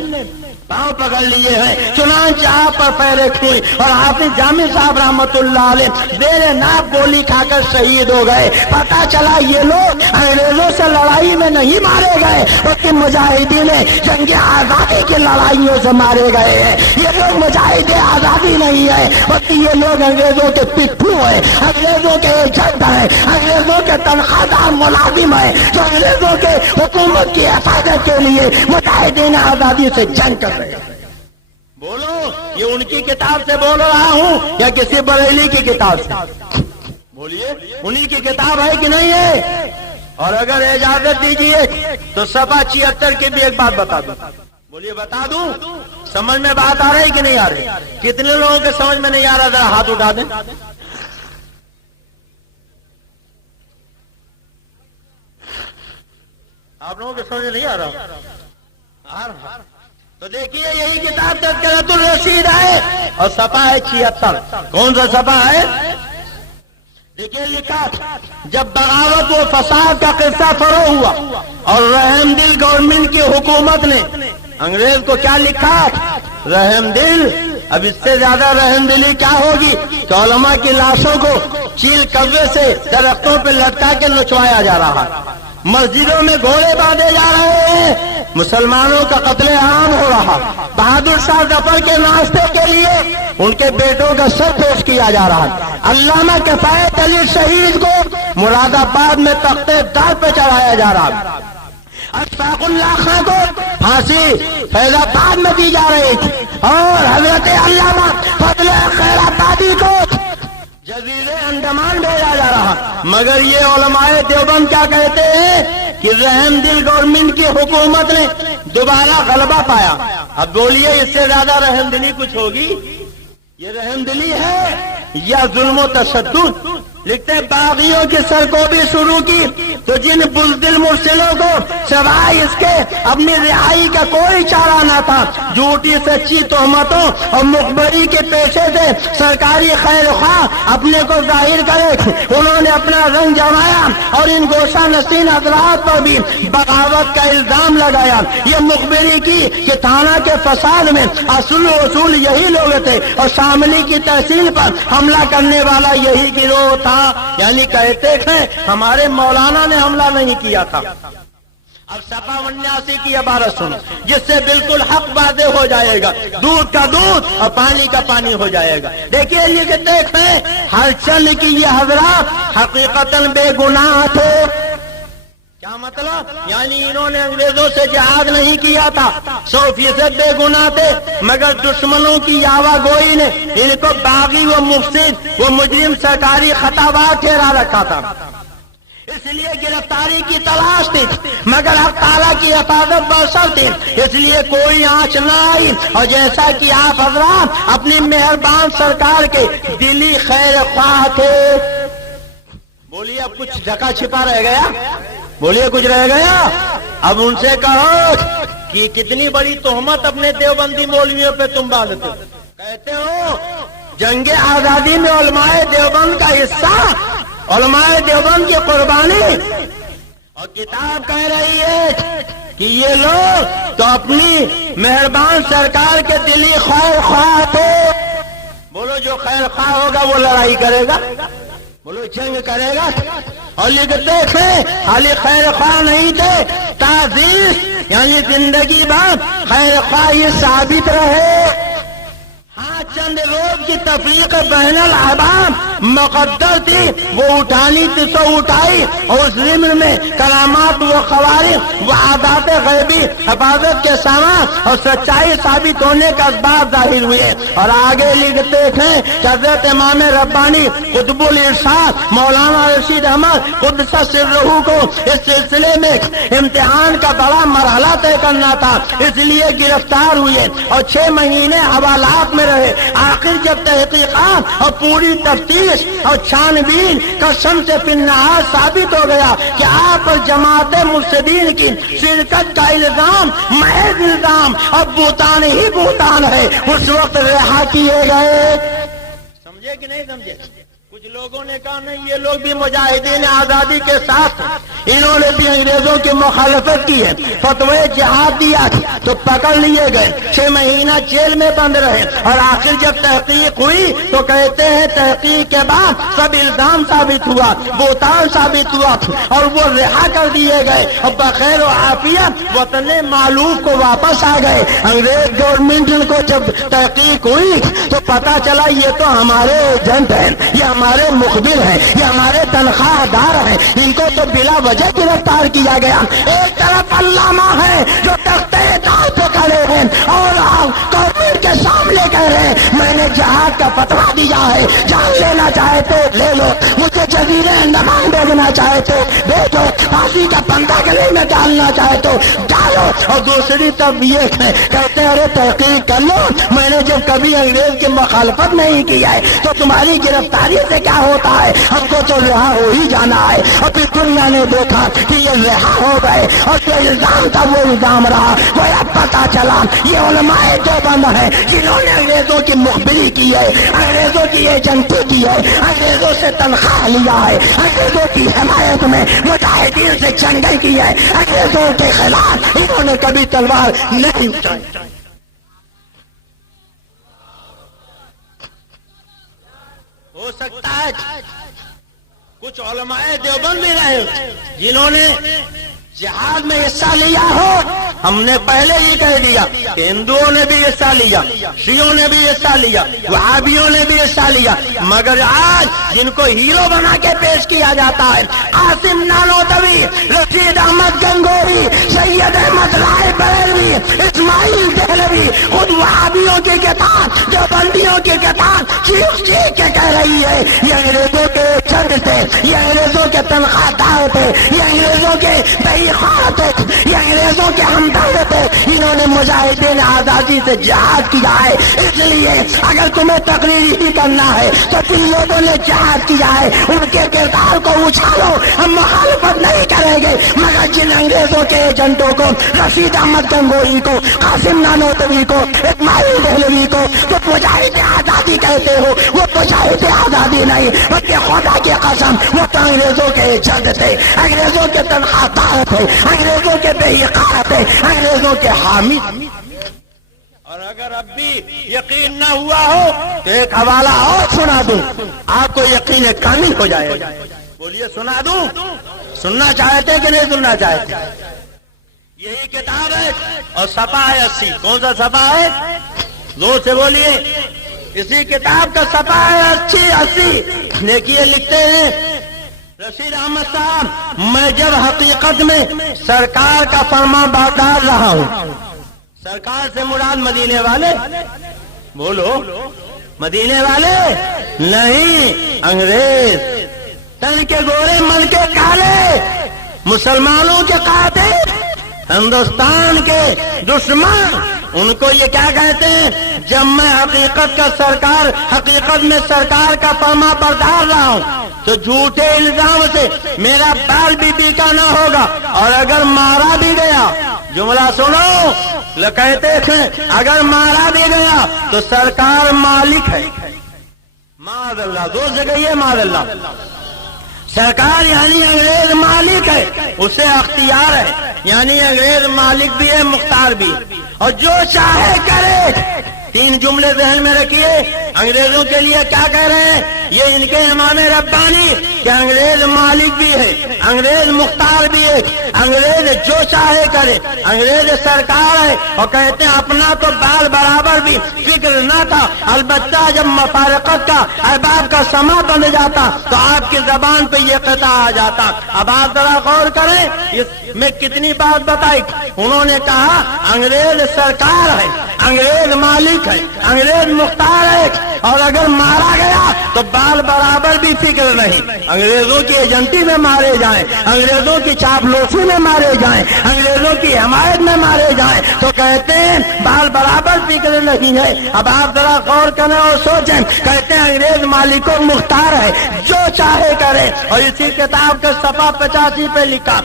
پاؤں پکڑ لیے ہیں. چنانچہ آپ پر پیرے کھوئی اور حافظ جامع صاحب رحمت اللہ علیہ زیر ناک گولی کھا کر شہید ہو گئے. پتا چلا یہ لوگ انگریزوں سے لڑائی میں نہیں مارے گئے بلکہ مجاہدین جنگ آزادی کی لڑائیوں سے مارے گئے ہیں. یہ لوگ مجاہد آزادی نہیں ہے بلکہ یہ لوگ انگریزوں کے پٹھو ہیں، انگریزوں کے ایجنٹ ہیں، انگریزوں کے تنخواہ دار ملازم ہیں جو انگریزوں کے حکومت کی حفاظت کے لیے مجاہدین آزادی سے جنگ کر. بولو یہ ان کی کتاب سے بول رہا ہوں یا کسی بریلی کی کتاب سے؟ بولیے انہی کی کتاب ہے کہ نہیں ہے؟ اور اگر اجازت دیجیے تو صفحہ 76 کی بھی ایک بات بتا دوں. بولیے بتا دوں؟ سمجھ میں بات آ رہی کہ نہیں آ رہی؟ کتنے لوگوں کے سمجھ میں نہیں آ رہا ذرا ہاتھ اٹھا دیں. آپ لوگوں کے سمجھ میں نہیں آ رہا؟ تو دیکھیے یہی کتاب تذکرۃ الرشید ہے اور صفحہ ہے 76. کون سا صفحہ ہے؟ دیکھیے لکھا جب بغاوت و فساد کا قصہ فرو ہوا اور رحم دل گورنمنٹ کی حکومت نے انگریز کو کیا لکھا؟ رحم دل. اب اس سے زیادہ رحم دلی کیا ہوگی کہ علماء کی لاشوں کو چیل کوے سے درختوں پہ لٹکا کے نچوایا جا رہا ہے. مسجدوں میں گھوڑے باندھے جا رہے ہیں، مسلمانوں کا قتل عام ہو رہا، بہادر شاہ ظفر کے ناشتے کے لیے ان کے بیٹوں کا سر پیش کیا جا رہا ہے، علامہ کفایت علی شہید کو مراد آباد میں تختے دار پہ چڑھایا جا رہا ہے، اشفاق اللہ خان کو پھانسی فیض آباد میں دی جا رہی تھی، اور حضرت علامہ فضل خیر آبادی کو جزیرے انڈمان بھیجا جا رہا۔ مگر یہ علماء دیوبند کیا کہتے ہیں کہ رحم دل گورنمنٹ کی حکومت نے دوبارہ غلبہ پایا۔ اب بولیے اس سے زیادہ رحم دلی کچھ ہوگی؟ یہ رحم دلی ہے یا ظلم و تشدد؟ لکھتے ہیں باغیوں کی سرکوبی شروع کی تو جن بزدل مرسلوں کو سوائے اس کے اپنی رہائی کا کوئی چارہ نہ تھا، جھوٹی سچی تہمتوں اور مخبری کے پیشے سے سرکاری خیر خواہ اپنے کو ظاہر کرے، انہوں نے اپنا رنگ جمایا اور ان گوشہ نشین حضرات پر بھی بغاوت کا الزام لگایا۔ یہ مخبری کی کہ تھانہ کے فساد میں اصل و اصول یہی لوگ تھے اور شاملی کی تحصیل پر حملہ کرنے والا یہی گروہ تھا، یعنی کہتے ہیں ہمارے مولانا نے حملہ نہیں کیا تھا۔ اب سپا 79 کی عبارت سنو جس سے بالکل حق واضح ہو جائے گا، دودھ کا دودھ اور پانی کا پانی ہو جائے گا۔ دیکھیے یہ کہ دیکھیں ہر چند کی یہ حضرات حقیقتاً بے گناہ تھے۔ کیا مطلب؟ یعنی انہوں نے انگریزوں سے جہاد نہیں کیا تھا، 100% بے گناہ تھے، مگر دشمنوں کی یاوہ گوئی نے ان کو باغی و مفسد و مجرم سرکاری خطابات ٹھہرا رکھا تھا، اس لیے گرفتاری کی تلاش تھی، مگر حق تعالیٰ کی حفاظت برسر تھی، اس لیے کوئی آنچ نہ آئی۔ اور جیسا کہ آپ حضرات اپنی مہربان سرکار کے دلی خیر خواہ تھے، بولیے اب کچھ ڈھکا چھپا رہ گیا؟ بولیے کچھ رہ گیا؟ اب ان سے کہو کہ کتنی بڑی تہمت اپنے دیوبندی مولویوں پہ تم باندھتے ہو، کہتے ہو جنگ آزادی میں علماء دیوبند کا حصہ، علماء دیوبند کی قربانی، اور کتاب کہہ رہی ہے کہ یہ لوگ تو اپنی مہربان سرکار کے دلی خیر خواہ تھے۔ بولو جو خیر خواہ ہوگا وہ لڑائی کرے گا، بولو جنگ کرے گا، اور لکھتے تھے خالی خیر خواہ نہیں تھے، تعزیز یعنی زندگی بھر خیر خواہ یہ ثابت رہے۔ ہاں چند روز کی تفریق بین العوام مقدر تھی، وہ اٹھانی تھی سو اٹھائی، اور اس ضمن میں کرامات و خوارق و عادات غیبی حفاظت کے سامان اور سچائی ثابت ہونے کا اسباب ظاہر ہوئے۔ اور آگے لکھتے تھے حضرت امام ربانی قطب الارشاد مولانا رشید احمد قدس سرہ کو اس سلسلے میں امتحان کا بڑا مرحلہ طے کرنا تھا، اس لیے گرفتار ہوئے اور 6 مہینے حوالات میں رہے۔ آخر جب تحقیقات اور پوری تفتیش اور چھانبین کا شمس فی النہار ثابت ہو گیا کہ آپ پر جماعت مفسدین کی شرکت کا الزام محض الزام اور بہتان ہی بہتان ہے، اس وقت رہا کیے گئے۔ سمجھے کہ نہیں سمجھے؟ کچھ لوگوں نے کہا نہیں یہ لوگ بھی مجاہدین آزادی کے ساتھ، انہوں نے بھی انگریزوں کی مخالفت کی ہے، فتوی جہاد دیا تو پکڑ لیے گئے، 6 مہینہ جیل میں بند رہے، اور آخر جب تحقیق ہوئی تو کہتے ہیں تحقیق کے بعد سب الزام ثابت ہوا، بہتان ثابت ہوا، اور وہ رہا کر دیے گئے اور بخیر و عافیت وطن معلوف کو واپس آ گئے۔ انگریز گورنمنٹ کو جب تحقیق ہوئی تو پتا چلا یہ تو ہمارے ایجنٹ ہیں، یہ ہمارے مخبر ہیں، یہ ہمارے تنخواہ دار ہیں، ان کو تو بلا وجہ گرفتار کیا گیا۔ ایک طرف علامہ ہے جو تختے دار پہ کھڑے ہیں اور گورنمنٹ کے سامنے کہہ رہے ہیں میں نے جہاد کا فتویٰ دیا ہے، جان لینا چاہے تو لے لو، مجھے جزیرے انڈمان بھیجنا چاہے تو بھیجو، پھانسی کا پندا گلے میں ڈالنا چاہے تو ڈالو۔ اور دوسری طرف یہ کہتے ہیں ارے تحقیق کر لو، میں نے جب کبھی انگریز کی مخالفت نہیں کی ہے تو تمہاری گرفتاری سے کیا ہوتا ہے، ہم کو تو رہا ہو ہی جانا ہے۔ اور پھر دنیا نے دیکھا کہ یہ رہا ہو گئے اور جو الزام تھا وہ الزام رہا، وہ اب پتا چلا یہ علماء دیوبند ہیں جنہوں نے انگریزوں کی مخبری کی ہے، انگریزوں کی ایجنٹی کی ہے، انگریزوں سے تنخواہ لیا ہے، انگریزوں کی حمایت میں مجاہدین سے جنگیں کی ہے، انگریزوں کے خلاف انہوں نے کبھی تلوار نہیں اٹھائی۔ ہو سکتا ہے کچھ علماء دیوبند بھی رہے جنہوں نے جہاد میں حصہ لیا ہو. ہم نے پہلے ہی کہہ دیا کہ ہندوؤں نے بھی حصہ لیا, شیعوں نے بھی حصہ لیا, وہابیوں نے بھی حصہ لیا, مگر آج جن کو ہیرو بنا کے پیش کیا جاتا ہے, قاسم نانوتوی, رشید احمد گنگوہی, سید احمد رائے بریلوی, اسماعیل دہلوی, خود وہابیوں کی کتاب, دیوبندیوں کی کتاب چیخ چیخ کے کہہ رہی ہے یہ انگریزوں کے چنگ تھے, یہ انگریزوں کے تنخواہ دار تھے, یہ انگریزوں کے دہیخوار تھے, یہ انگریزوں کے ہمدرد تھے, انہوں نے مجاہدین آزادی سے جہاد کیا ہے. اس لیے اگر تمہیں تقریر ہی کرنا ہے تو جن لوگوں نے جہاد کیا ہے ان کے کردار کو اچھالو, ہم مخالفت نہیں کریں گے. مگر جن انگریزوں کے ایجنٹوں کو, رشید احمد گنگوہی کو, قاسم نانوتوی کو, اسماعیل دہلوی کو تو مجاہد آزادی کہتے ہو, وہ مجاہد آزادی نہیں بلکہ خدا کی قسم وہ تو انگریزوں کے ایجنٹ تھے, انگریزوں کے تنخواہ دار تھے, انگریزوں کے بے-اقرار تھے, انگریزوں کے حامی. اور اگر اب بھی یقین نہ ہوا ہو تو ایک حوالہ اور سنا دوں, آپ کو یقین کامل ہو جائے گا. بولیے سنا دوں, سننا چاہتے کہ نہیں سننا چاہتے؟ یہی کتاب ہے اور صفحہ ہے 80. کون سا صفحہ ہے؟ زور سے بولیے. اسی کتاب کا صفحہ ہے 80. دیکھیے لکھتے ہیں رشید احمد صاحب, میں جب حقیقت میں سرکار کا فرما بردار رہا ہوں, سرکار سے مراد مدینے والے, بولو مدینے والے نہیں, انگریز, تن کے گورے من کے کالے, مسلمانوں کے قاتل, ہندوستان کے دشمن, ان کو یہ کیا کہتے ہیں؟ جب میں حقیقت میں سرکار کا فرما بردار رہا ہوں تو جھوٹے الزام سے میرا بال بھی بیکا نہ ہوگا, اور اگر مارا بھی گیا, جملہ سنو, کہتے ہیں اگر مارا بھی گیا تو سرکار مالک ہے. معاذ اللہ, دوست سے کہیے معاذ اللہ. سرکار یعنی انگریز مالک ہے, اسے اختیار ہے, یعنی انگریز مالک بھی ہے, مختار بھی, اور جو چاہے کرے. 3 جملے ذہن میں رکھیے. انگریزوں کے لیے کیا کہہ رہے ہیں؟ یہ ان کے امام ربانی کہ انگریز مالک بھی ہے, انگریز مختار بھی ہے, انگریز جو چاہے کرے, انگریز سرکار ہے. اور کہتے ہیں اپنا تو بال برابر بھی فکر نہ تھا, البتہ جب مفارقت کا احباب کا سما بن جاتا تو آپ کی زبان پہ یہ قطع آ جاتا. اب آپ ذرا غور کریں, اس میں کتنی بات بتائی. انہوں نے کہا انگریز سرکار ہے, انگریز مالک ہے, انگریز مختار ہے, اور اگر مارا گیا تو بال برابر بھی فکر نہیں. انگریزوں کی ایجنٹی میں مارے جائیں, انگریزوں کی چاپلوسی میں مارے جائیں, انگریزوں کی حمایت میں مارے جائیں تو کہتے ہیں بال برابر فکر نہیں ہے. اب آپ ذرا غور کریں اور سوچیں. کہتے ہیں انگریز مالک و مختار ہے, جو چاہے کرے. اور اسی کتاب کے صفحہ 85 پہ لکھا.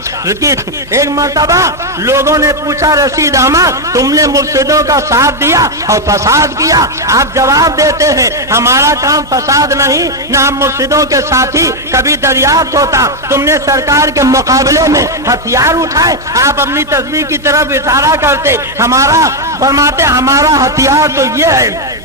ایک مرتبہ لوگوں نے پوچھا رشید احمد تم نے مفسدوں کا ساتھ دیا اور فساد کیا. آپ جواب دیتے ہیں ہمارا کام فساد نہیں, نہ ہم مفسدوں کے ساتھی. کبھی دریافت ہوتا تم نے سرکار کے مقابلے میں ہتھیار اٹھائے, آپ اپنی تصویر کی طرف اشارہ کرتے, ہمارا فرماتے ہمارا ہتھیار تو یہ ہے.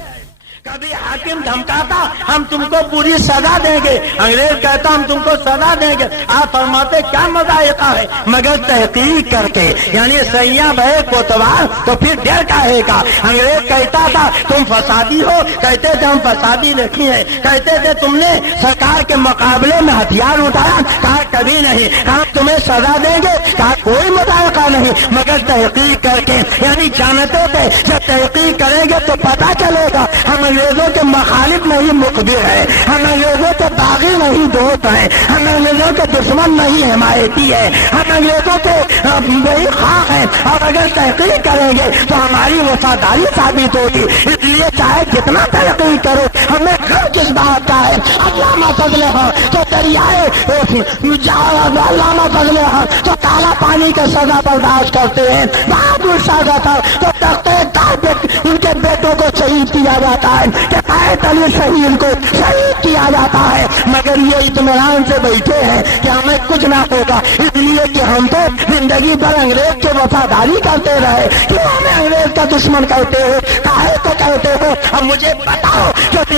کبھی حاکم دھمکاتا ہم تم کو پوری سزا دیں گے, انگریز کہتا ہم تم کو سزا دیں گے. آپ فرماتے کیا مذائقہ ہے مگر تحقیق کر کے, یعنی سیاں بھائی کوتوار تو پھر ڈر کہے گا. انگریز کہتا تھا تم فسادی ہو, کہتے تھے ہم فسادی نہیں ہیں. کہتے تھے تم نے سرکار کے مقابلے میں ہتھیار اٹھایا, کہا کبھی نہیں. کہا تمہیں سزا دیں گے, کہا کوئی مذائقہ نہیں مگر تحقیق کر کے, یعنی جانتے تھے جب تحقیق کریں گے تو پتا چلے گا ہم انگریزوں کے مخالف نہیں مخبر ہے, ہم انگریزوں کے باغی نہیں دوست ہیں, ہم انگریزوں کے دشمن نہیں حمایتی ہے, ہم انگریزوں کے وہی خواہ ہیں. اور اگر تحقیق کریں گے تو ہماری وفاداری ثابت ہوگی. اس لیے چاہے جتنا تحقیق کرو ہمیں غم کس بات کا ہے. علامہ فضل ہے تو دریائے, علامہ فضل ہے تو کالا پانی کا سزا برداشت کرتے ہیں. بہادر شاہ تھا تو تختے دار پہ ان کے بیٹوں کو شہید کیا جاتا ہے, کہ آیت علی شہید کو شہید کیا جاتا ہے. مگر یہ اطمینان سے بیٹھے ہیں کہ ہمیں کچھ نہ ہوگا, اس لیے کہ ہم تو زندگی بھر انگریز کی وفاداری کرتے رہے. کیوں ہمیں انگریز کا دشمن کہتے ہو, کاہے کو کہتے ہو؟ اب مجھے بتاؤ جو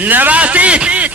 89।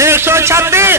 126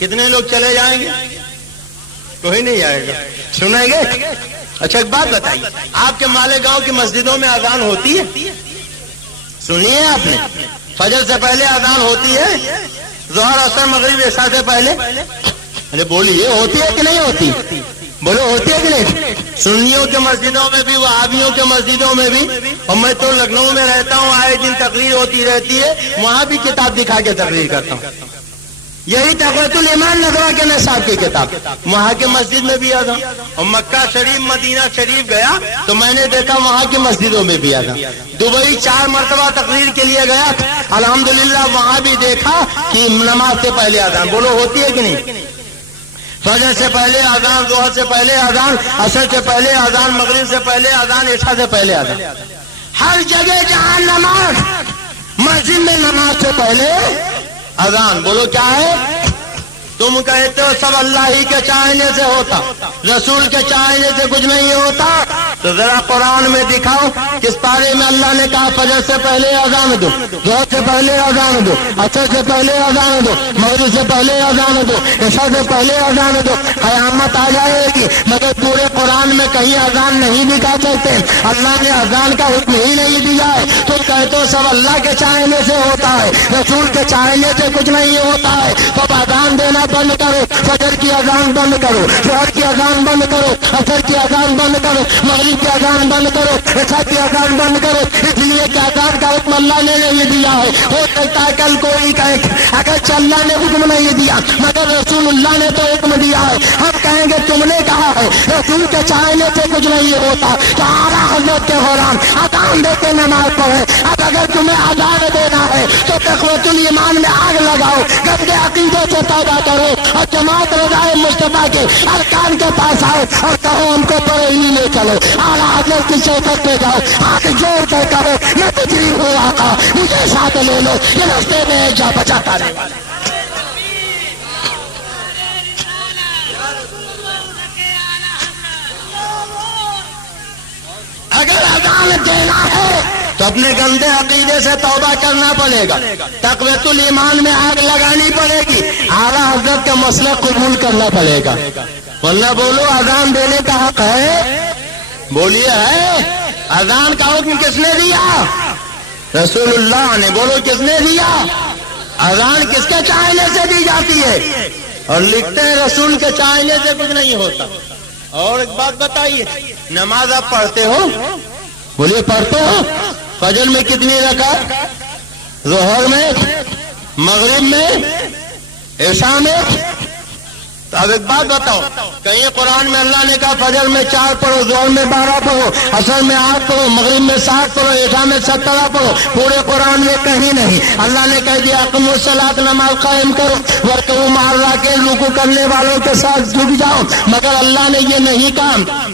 کتنے لوگ چلے جائیں گے؟ کوئی نہیں آئے گا. سنیں گے؟ اچھا ایک بات بتائیے، آپ کے مالیگاؤں کی مسجدوں میں اذان ہوتی ہے؟ سنی ہے آپ نے؟ فجر سے پہلے اذان ہوتی ہے؟ ظہر اثر مغرب عشاء سے پہلے؟ ارے بولیے، ہوتی ہے کہ نہیں ہوتی؟ بولو ہوتی ہے کہ نہیں؟ سنیوں کے مسجدوں میں بھی، وہابیوں کے مسجدوں میں بھی. اور میں تو لکھنؤ میں رہتا ہوں، آئے دن تقریر ہوتی رہتی ہے، وہاں بھی کتاب دکھا کے تقریر کرتا ہوں. یہی تقویۃ الایمان ندوہ کے نصاب کی کتاب، وہاں کے مسجد میں بھی آتا. اور مکہ شریف مدینہ شریف گیا تو میں نے دیکھا وہاں کی مسجدوں میں بھی آتا. دبئی 4 مرتبہ تقریر کے لیے گیا، الحمدللہ وہاں بھی دیکھا کہ نماز سے پہلے اذان. بولو ہوتی ہے کہ نہیں؟ فجر سے پہلے اذان، ظہر سے پہلے اذان، عصر سے پہلے اذان، مغرب سے پہلے اذان، عشاء سے پہلے اذان. ہر جگہ جہاں نماز، مسجد میں نماز سے پہلے اذان. بولو کیا ہے؟ تم کہتے ہو سب اللہ ہی کے چاہنے سے ہوتا، رسول کے چاہنے سے کچھ نہیں ہوتا. تو ذرا قرآن میں دکھاؤ کس پارے میں اللہ نے کہا فجر سے پہلے اذان دو، ظہر سے پہلے اذان دو، عصر سے پہلے اذان دو، مغرب سے پہلے اذان دو، عشاء سے پہلے اذان دو. قیامت آ جائے گی مگر پورے قرآن میں کہیں اذان نہیں دکھا سکتے. اللہ نے اذان کا حکم ہی نہیں دیا ہے. تم کہتے ہو سب اللہ کے چاہنے سے ہوتا ہے، رسول کے چاہنے سے کچھ نہیں ہوتا ہے. تو اذان دینا بند کرو، فجر کی اذان بند کرو، ظہر کی اذان بند کرو، عصر کی اذان بند کرو، مغرب کی اذان بند کرو، عشاء کی اذان بند کرو. اس لیے کہ اذان کا حکم اللہ نے نہیں دیا ہے. ہو سکتا ہے کل کوئی کہے اگر اللہ نے حکم نہیں دیا مگر رسول اللہ نے تو حکم دیا ہے. ہم کہیں گے تم نے کہا ہے رسول کے چاہنے سے کچھ نہیں ہوتا. تو اعلیٰ حضرت کے غلام اذان دے کے نماز پڑھے. اب اگر تمہیں اذان دینا ہے تو تقویۃ الایمان میں آگ لگاؤ، گندے عقیدے سے توبہ کرو اور جماعت رضائے مصطفیٰ کے ارکان کے پاس آؤ اور کہو ہم کو بریلی لے چلو. اعلیٰ حضرت کی شوکت پہ جاؤ، ہاتھ جوڑ کر کہو میں تجری ہوں آقا، مجھے ساتھ لے لو، یہ راستے میں جا بچاتا رہے. اگر اذان دینا ہے تو اپنے گندے عقیدے سے توبہ کرنا پڑے گا، تقویۃ الایمان میں آگ لگانی پڑے گی، اعلیٰ حضرت کا مسئلہ قبول کرنا پڑے گا. ورنہ بولو اذان دینے کا حق ہے؟ بولیے ہے؟ اذان کا حکم کس نے دیا؟ رسول اللہ نے. بولو کس نے دیا؟ اذان کس کے چاہنے سے دی جاتی ہے؟ اور لکھتے ہیں رسول کے چاہنے سے کچھ نہیں ہوتا. اور ایک بات بتائیے، نماز آپ پڑھتے ہو؟ بولیے پڑھتے ہو؟ فجر میں کتنی رکعت، ظہر میں، مغرب میں، عشاء میں؟ تو اب ایک بات بتاؤ، کہیں قرآن میں اللہ نے کہا فجر میں 4 پڑھو، ظہر میں 12 پڑھو، عصر میں 8 پڑھو، مغرب میں 7 پڑھو، عشاء میں 17 پڑھو؟ پورے قرآن میں کہیں نہیں. اللہ نے کہہ دیا اقیموا الصلاۃ، نماز قائم کرو، وارکعوا مع الراکعین، رکوع کرنے والوں کے ساتھ جھک جاؤ. مگر اللہ نے یہ نہیں کہا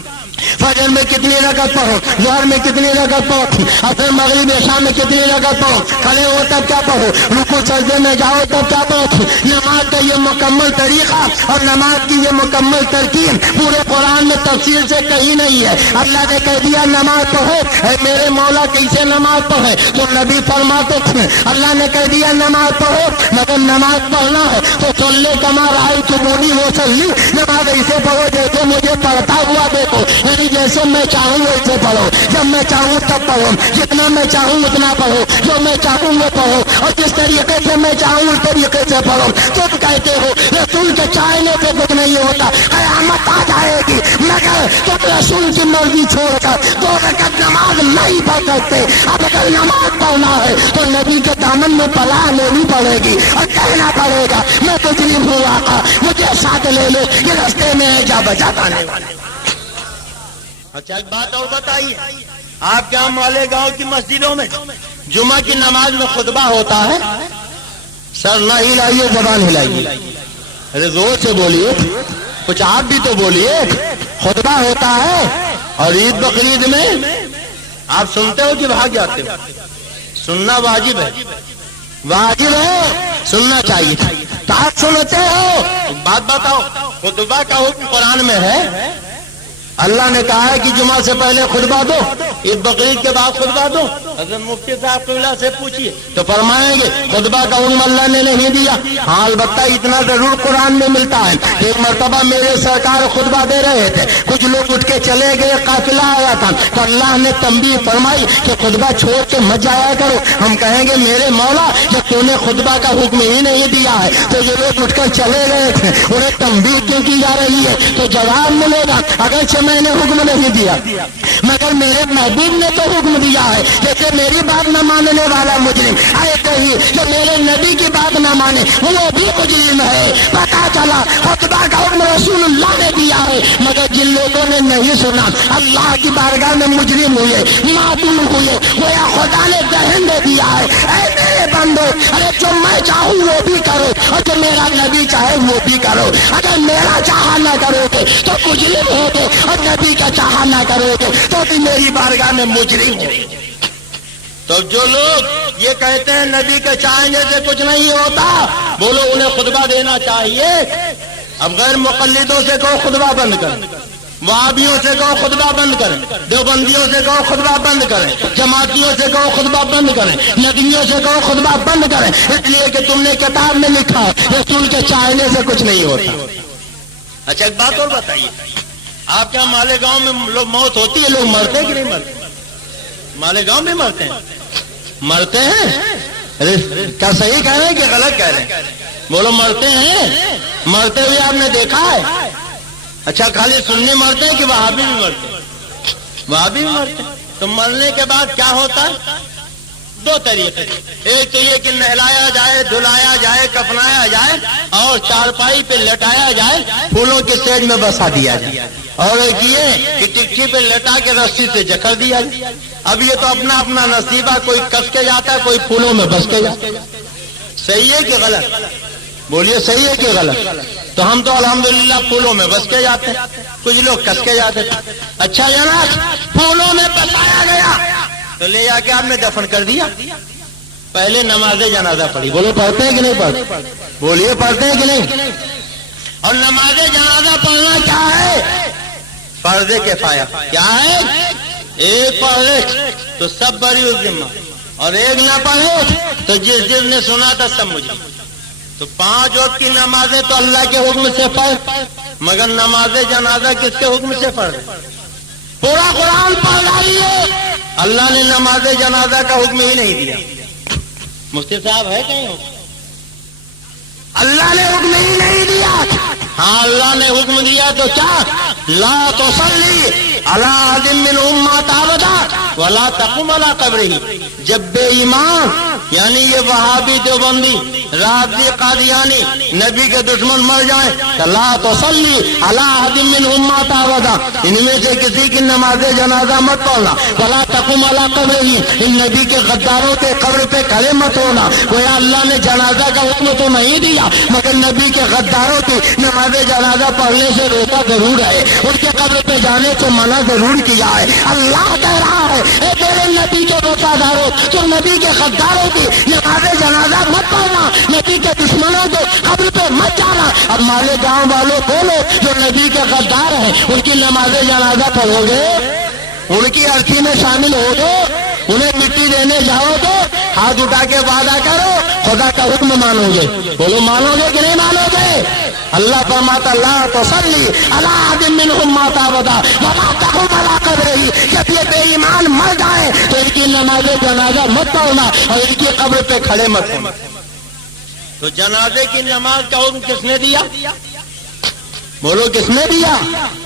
فجر میں کتنی رکعت پڑھو، ظہر میں کتنی رکعت پڑھو، عصر مغرب عشاء میں کتنی رکعت پڑھو، کھڑے ہو تب کیا پڑھو، رکوع سجدے میں جاؤ تب کیا پڑھو. نماز کا یہ مکمل طریقہ اور نماز کی یہ مکمل ترکیب پورے قرآن میں تفصیل سے کہیں نہیں ہے. اللہ نے کہہ دیا نماز پڑھو. اے میرے مولا کیسے نماز پڑھے؟ تو نبی فرماتے تھے اللہ نے کہہ دیا نماز پڑھو، مگر نماز پڑھنا ہے تو صلی کما رأیتمونی وصلی، نماز ایسے پڑھو جیسے مجھے پڑھتا ہوا دیکھو. یعنی جیسے میں چاہوں ویسے پڑھو، جب میں چاہوں تب پڑھو، جتنا میں چاہوں اتنا پڑھو، جو میں چاہوں وہ پڑھو، اور جس طریقے سے میں چاہوں اس طریقے سے پڑھو. تم کہتے ہو رسول کے چاہنے سے کچھ نہیں ہوتا. قیامت آ جائے گی مگر تم رسول کی مرضی چھوڑ کر 2 رکعت نماز نہیں پڑھ سکتے. اب اگر نماز پڑھنا ہے تو نبی کے دامن میں پناہ لینی پڑے گی اور کہنا پڑے گا میں تجریب ہوں آقا، مجھے ساتھ لے لو، یہ راستے میں جا بچاتا نہیں والے. اچھا ایک بات اور بتائیے، آپ کے مالیگاؤں کی مسجدوں میں جمعہ کی نماز میں خطبہ ہوتا ہے؟ سر نہ ہلائیے، زبان ہلائیے، ارے زور سے بولیے، کچھ آپ بھی تو بولیے. خطبہ ہوتا ہے اور عید بقرعید میں آپ سنتے ہو کہ بھاگ جاتے ہو؟ سننا واجب ہے، واجب ہے، سننا چاہیے. تو آپ سنتے ہو؟ بات بتاؤ، خطبہ کا حکم قرآن میں ہے؟ اللہ نے کہا ہے کہ جمعہ سے پہلے خطبہ دو، عید بقرعید کے بعد خطبہ دو. حضرت مفتی صاحب قبلہ سے پوچھیے تو فرمائیں گے خطبہ کا حکم اللہ نے نہیں دیا. ہاں البتہ اتنا ضرور قرآن میں ملتا ہے. ایک مرتبہ میرے سرکار خطبہ دے رہے تھے, کچھ لوگ اٹھ کے چلے گئے, قافلہ آیا تھا تو اللہ نے تنبیہ فرمائی کہ خطبہ چھوڑ کے مت جایا کرو. ہم کہیں گے میرے مولا جب تو نے خطبہ کا حکم ہی نہیں دیا ہے تو یہ لوگ اٹھ کر چلے گئے تھے, انہیں تنبیہ کیوں کی جا رہی ہے؟ تو جواب ملے گا اگرچہ میں نے حکم نہیں دیا مگر میرے محبوب نے تو حکم دیا ہے. جیسے میری بات نہ ماننے والا مجرم ایسے ہی جو میرے نبی کی بات نہ مانے وہ بھی مجرم ہے. پتا چلا خطبہ کا حکم رسول اللہ نے دیا ہے مگر جن لوگوں نے نہیں سنا اللہ کی بارگاہ میں مجرم ہوئے, معصوم ہوئے, گویا خدا نے ذہن دے دیا ہے. اے میرے بندو, ارے جو میں چاہوں وہ بھی کرو اور جو میرا نبی چاہے وہ بھی کرو. اگر میرا چاہا نہ کرو گے تو مجرم ہوگے اور نبی کا چاہا نہ کرو گے تو بھی میری بارگاہ میں مجرم ہو. تو جو لوگ یہ کہتے ہیں نبی کے چاہنے سے کچھ نہیں ہوتا, بولو انہیں خطبہ دینا چاہیے. اب غیر مقلدوں سے کہو خطبہ بند کریں, وہابیوں سے کہو خطبہ بند کریں, دیوبندیوں سے کہو خطبہ بند کریں, جماعتیوں سے کہو خطبہ بند کریں, ندویوں سے کہو خطبہ بند کریں, اس لیے کہ تم نے کتاب میں لکھا رسول کے چاہنے سے کچھ نہیں ہوتا. اچھا ایک بات اور بتائیے, آپ کیا مالیگاؤں میں لوگ موت ہوتی ہے, لوگ مرتے ہیں کہ نہیں مرتے؟ مالیگاؤں میں مرتے ہیں, مرتے ہیں. کیا صحیح کہہ رہے ہیں کہ غلط کہہ رہے ہیں؟ بولو مرتے ہیں. مرتے ہوئے آپ نے دیکھا ہے؟ اچھا خالی سننے مرتے ہیں کہ وہابی بھی مرتے ہیں؟ وہابی بھی مرتے ہیں. تو مرنے کے بعد کیا ہوتا ہے؟ دو طریقے, ایک تو یہ کہ نہلایا جائے, دھلایا جائے, کفنایا جائے اور چارپائی پہ لٹایا جائے, پھولوں کے سیج میں بسا دیا جائے, اور ایک یہ کہ ٹکٹی پہ لٹا کے رسی سے جکڑ دیا جائے. اب یہ تو اپنا اپنا نصیبہ, کوئی کس کے جاتا ہے, کوئی پھولوں میں بس کے جاتا ہے. صحیح ہے کہ غلط؟ بولیے صحیح ہے کہ غلط؟ تو ہم تو الحمدللہ پھولوں میں بس کے جاتے ہیں, کچھ لوگ کس کے جاتے ہیں. اچھا جناب پھولوں میں بسایا گیا تو لے جا کے آپ نے دفن کر دیا. پہلے نماز جنازہ پڑھی, بولو پڑھتے ہیں کہ نہیں پڑھتے؟ بولیے پڑھتے ہیں کہ نہیں؟ اور نماز جنازہ پڑھنا کیا ہے؟ فرض کفایہ. کیا ہے؟ ایک پڑھے تو سب بری اس ذمہ, اور ایک نہ پڑھے تو جس نے سنا تھا سب مجھے. تو 5 وقت کی نمازیں تو اللہ کے حکم سے پڑھ, مگر نماز جنازہ کس کے حکم سے پڑھ؟ پورا قرآن پڑھ ڈالیے, اللہ نے نماز جنازہ کا حکم ہی نہیں دیا. مفتی صاحب ہے کہیں ہو؟ اللہ نے حکم ہی نہیں دیا. ہاں اللہ نے حکم دیا تو کیا؟ لا تصلی علی احد منهم مات ابدا ولا تقم علی قبره. جب بے ایمان یعنی یہ وہابی دیوبندی رافضی قادیانی نبی کے دشمن مر جائیں تو لا تصلی علی احد منهم مات ابدا, ان میں سے کسی کی نماز جنازہ مت پڑھنا. ولا تقم علی قبره, ان نبی کے غداروں کے قبر پہ کھڑے مت ہونا. گویا اللہ نے جنازہ کا حکم تو نہیں دیا مگر نبی کے غداروں کی نماز جنازہ پڑھنے سے روکا ضرور ہے, ان کے قبر پہ جانے سے منع ضرور کیا ہے. اللہ کہہ رہا ہے اے میرے نبی کے وفاداروں, تو نبی کے غداروں کی نماز جنازہ مت پڑھنا, نبی کے دشمنوں کے قبر پہ مت جانا. اب مالیگاؤں والوں بولو جو نبی کے غدار ہیں ان کی نماز جنازہ پڑھو گے, ان کی ارتھی میں شامل ہو گے, انہیں مٹی دینے جاؤ گے, ہاتھ اٹھا کے وعدہ کرو خدا کا حکم مانو گے. بولو مانو گے کہ نہیں مانو گے؟ اللہ فرماتا لا تصلی علی احد منهم مات ابدا ولا تقم علی قبره, جب یہ بے ایمان مر جائیں تو ان کی نماز جنازہ مت پڑھنا اور ان کی قبر پہ کھڑے مت ہونا. تو جنازے کی نماز کا حکم کس نے دیا؟ بولو کس نے دیا؟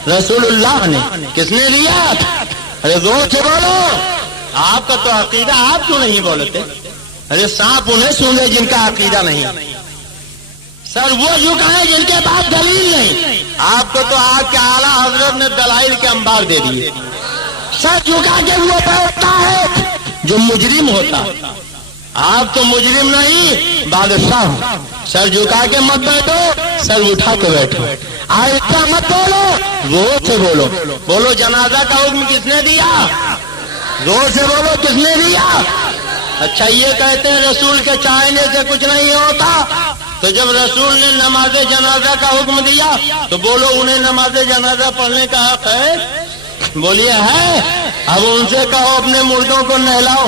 رسول اللہ نے. کس نے دیا؟ ارے زور سے بولو, آپ کا تو عقیدہ, آپ کیوں نہیں بولتے؟ ارے سانپ انہیں سونگے جن کا عقیدہ نہیں, سر وہ جھکائیں جن کے پاس دلیل نہیں. آپ کو تو آپ کے اعلیٰ حضرت نے دلائل کے انبار دے دیے. سر جھکا کے وہ بیٹھتا ہے جو مجرم ہوتا. آپ تو مجرم نہیں بادشاہ ہو. سر جھکا کے مت بیٹھو, سر اٹھا کے بیٹھو. آہستہ مت بولو, زور سے بولو. بولو جنازہ کا حکم کس نے دیا؟ زور سے بولو کس نے دیا؟ اچھا یہ کہتے ہیں رسول کے چاہنے سے کچھ نہیں ہوتا, تو جب رسول نے نماز جنازہ کا حکم دیا تو بولو انہیں نماز جنازہ پڑھنے کا حق ہے؟ بولیے ہے. اب ان سے کہو اپنے مردوں کو نہلاؤ,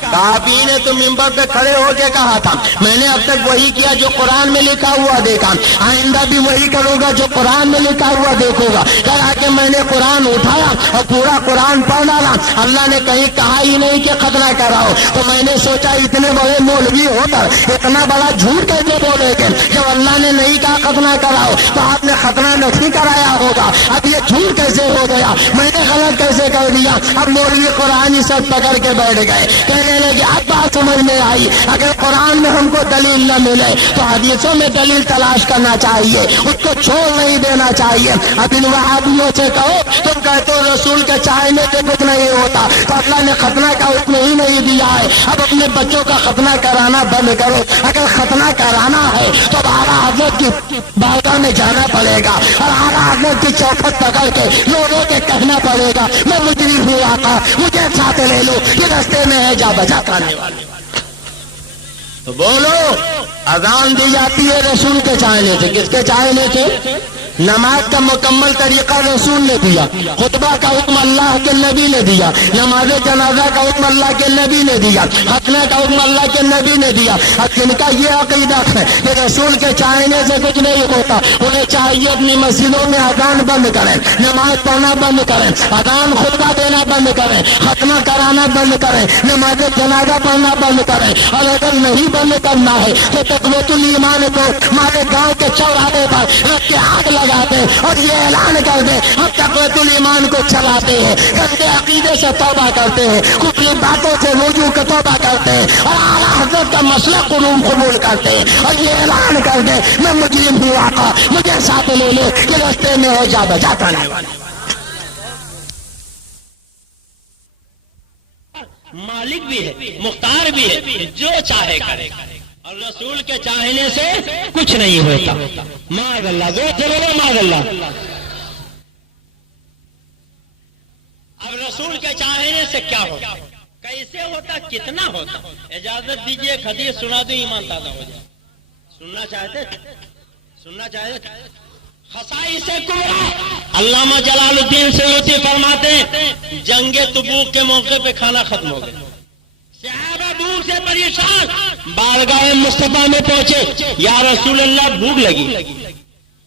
کہا آپ ہی نے تو منبر پہ کھڑے ہو کے کہا تھا میں نے اب تک وہی کیا جو قرآن میں لکھا ہوا دیکھا، آئندہ بھی وہی کروں گا جو قرآن میں لکھا ہوا دیکھوں گا۔ کہا کہ میں نے قرآن اٹھایا اور پورا قرآن پڑھ ڈالا، اللہ نے کہیں کہا ہی نہیں کہ ختنہ کراؤ، تو میں نے سوچا اتنے بڑے مولوی ہو کر اتنا بڑا جھوٹ کیسے بولے گے؟ جب اللہ نے نہیں کہا ختنہ کراؤ تو آپ نے ختنہ نہیں کرایا ہوگا، اب یہ جھوٹ کیسے ہو گیا؟ میں نے غلط کیسے کر دیا؟ اب مولوی قرآن ہی سب پکڑ کے بیٹھ گئے، کہنے لگے اب بات سمجھ میں آئی، اگر قرآن میں ہم کو دلیل نہ ملے تو حدیثوں میں دلیل تلاش کرنا چاہیے، اس کو چھوڑ نہیں دینا چاہیے۔ اب ان وہابیوں سے کہو تم کہتے ہو رسول کے چاہنے سے کچھ نہیں ہوتا، تو اللہ نے ختنہ کا حکم ہی نہیں دیا ہے، اب اپنے بچوں کا ختنہ کرانا بند کرو۔ اگر ختنہ کرانا ہے تو اعلیٰ حضرت کی بارگاہ میں جانا پڑے گا اور اعلیٰ حضرت کی چوکھٹ پکڑ کے رو رو کے کہنا پڑے گا میں مجرم ہوں آقا، مجھے ساتھ لے لو، یہ رستے میں ہے جا بجا کرانے والے۔ تو بولو اذان دی جاتی ہے رسول کے چاہنے سے، کس کے چاہنے سے؟ نماز کا مکمل طریقہ رسول نے دیا، خطبہ کا حکم اللہ کے نبی نے دیا، نماز جنازہ کا حکم اللہ کے نبی نے دیا، ختنہ کا حکم اللہ کے نبی نے دیا۔ اب جن کا یہ عقیدہ ہے کہ رسول کے چاہنے سے کچھ نہیں ہوتا، انہیں چاہیے اپنی مسجدوں میں اذان بند کریں، نماز پڑھنا بند کریں، اذان خطبہ دینا بند کریں، ختنہ کرانا بند کریں، نماز جنازہ پڑھنا بند کریں، اور اگر نہیں بند کرنا ہے تو تقویت الایمان کو ہمارے گاؤں کے چوراہے پر رکھ کے آگ لگاتے اور یہ اعلان کر دیں ہم تقویت الایمان کو چلاتے ہیں، گندے عقیدے سے توبہ کرتے ہیں، کفری باتوں سے رجوع کا توبہ کرتے ہیں اور اعلیٰ حضرت کا مسئلہ قبول کرتے ہیں، اور یہ اعلان کر دیں میں مجرم ہوں آقا، مجھے ساتھ لے لو، کہ رستے میں ہے جا بجا کرانے والے۔ مالک بھی ہے، مختار بھی ہے، جو چاہے کرے، اور رسول کے چاہنے سے کچھ نہیں ہوتا۔ معاذ اللہ، جو بولو معاذ اللہ۔ اب رسول کے چاہنے سے کیا ہوتا، کیسے ہوتا، کتنا ہوتا؟ اجازت دیجئے ایک حدیث سنا دوں، ایمان تازہ ہو جائے۔ سننا چاہتے خصائص کبریٰ علامہ جلال الدین سیوطی فرماتے ہیں جنگ تبوک کے موقع پہ کھانا ختم ہو گیا، صحابہ بھوک سے پریشان بارگاہ مصطفیٰ میں پہنچے، یا رسول اللہ بھوک لگی،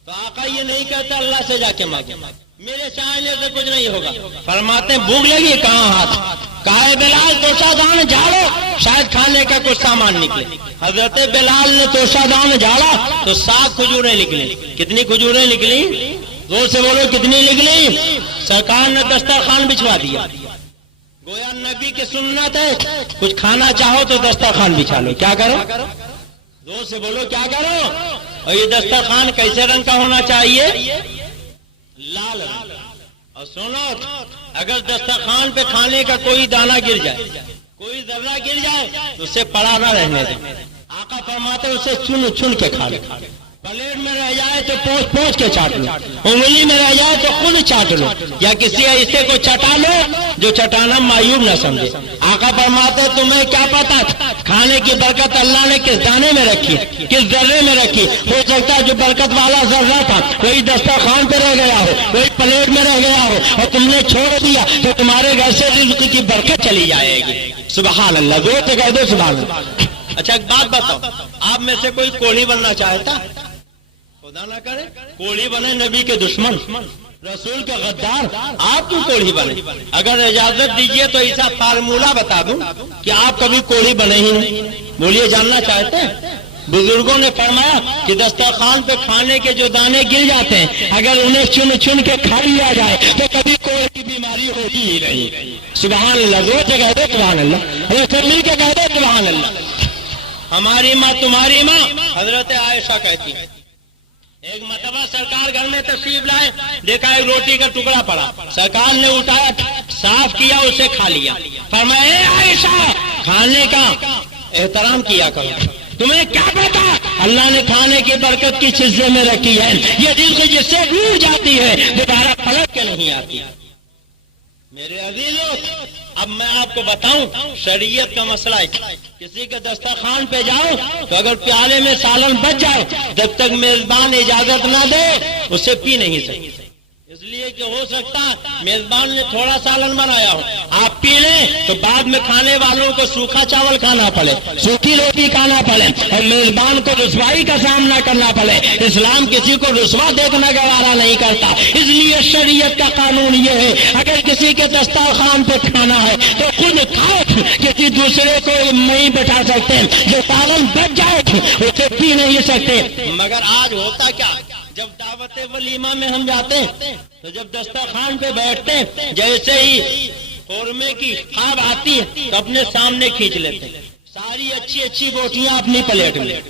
تو آقا یہ نہیں کہتا اللہ سے جا کے مانگے، میرے چاہنے سے کچھ نہیں ہوگا، فرماتے ہیں بھوک لگی، کہاں ہاتھ؟ کہا بلال توشہ دان جھاڑو، شاید کھانے کا کچھ سامان نکلے۔ حضرت بلال نے توشہ دان جھاڑا تو 7 کھجوریں نکلی۔ کتنی کھجوریں نکلی؟ زور سے بولو کتنی نکلی؟ سرکار نے دسترخوان بچھوا دیا، گویا نبی کی سنت ہے کچھ کھانا چاہو تو دسترخوان بچھا لو، کیا کرو؟ زور سے بولو کیا کرو؟ اور یہ دسترخوان کیسے رنگ کا ہونا چاہیے؟ لال رنگ۔ اور سنو اگر دسترخوان پہ کھانے کا کوئی دانہ گر جائے، کوئی ذرہ گر جائے تو اسے پڑا نہ رہنے دیں، آقا فرماتے اسے چن چن کے کھا لو، پلیٹ میں رہ جائے تو پوچھ پوچھ کے چاٹ لو، انگلی میں رہ جائے تو خود چاٹ لو، یا کسی ایسے کو چٹا لو جو چٹانا معیوب نہ سمجھے۔ آقا فرماتے تمہیں کیا پتا کھانے کی برکت اللہ نے کس دانے میں رکھی، کس ذرے میں رکھی؟ ہو سکتا ہے جو برکت والا ذرہ تھا وہی دسترخوان پہ رہ گیا ہو، وہی پلیٹ میں رہ گیا ہو، اور تم نے چھوڑ دیا تو تمہارے گھر سے رزق کی برکت چلی جائے گی۔ سبحان اللہ، زور سے کہہ دو سبحان اللہ۔ اچھا ایک بات بتاؤ، آپ میں سے کوئی کوڑی بننا چاہتا؟ خدا نہ کرے کوڑی بنے نبی کے دشمن، رسول کے غدار، آپ کیوں کوڑی بنے؟ اگر اجازت دیجئے تو ایسا فارمولہ بتا دوں کہ آپ کبھی کوڑی بنے ہی نہیں۔ بولیے جاننا چاہتے ہیں؟ بزرگوں نے فرمایا کہ دسترخوان پہ کھانے کے جو دانے گر جاتے ہیں اگر انہیں چن چن کے کھا لیا جائے تو کبھی کوئی کی بیماری ہوتی ہی نہیں۔ سبحان اللہ، زور سے کہہ دو سبحان اللہ، سب مل کے کہہ دو سبحان اللہ۔ ہماری ماں تمہاری ماں حضرت عائشہ کہتی ہے ایک مرتبہ سرکار گھر میں تشریف لائے، دیکھا ایک روٹی کا ٹکڑا پڑا، سرکار نے اٹھایا، صاف کیا، اسے کھا لیا، فرمایا اے عائشہ کھانے کا احترام کیا کرو، تمہیں کیا پتا اللہ نے کھانے کی برکت کس حصے میں رکھی ہے، یہ رزق جس سے ڈوب جاتی ہے دوبارہ پلٹ کے نہیں آتی۔ میرے عزیزوں اب میں آپ کو بتاؤں شریعت کا مسئلہ ہے، کسی کے دسترخوان پہ جاؤ تو اگر پیالے میں سالن بچ جائے جب تک میزبان اجازت نہ دے اسے پی نہیں سکتے، اس لیے کہ ہو سکتا میزبان نے تھوڑا سالن بنایا ہو، آپ پی لیں تو بعد میں کھانے والوں کو سوکھا چاول کھانا پڑے، سوکھی روٹی کھانا پڑے اور میزبان کو رسوائی کا سامنا کرنا پڑے۔ اسلام کسی کو رسوا دیکھنا گوارا نہیں کرتا، اس لیے شریعت کا قانون یہ ہے اگر کسی کے دسترخوان پہ کھانا ہے تو خود کھاؤ، کسی دوسرے کو نہیں بٹھا سکتے، جو سالن بچ جائے اسے پی نہیں سکتے۔ مگر آج ہوتا کیا، جب دعوت ولیمہ میں ہم جاتے ہیں تو جب دسترخوان پہ بیٹھتے ہیں جیسے ہی قورمے کی خواب آتی ہے تو اپنے سامنے کھینچ لیتے ہیں ساری اچھی اچھی بوٹیاں اپنی پلیٹ میں،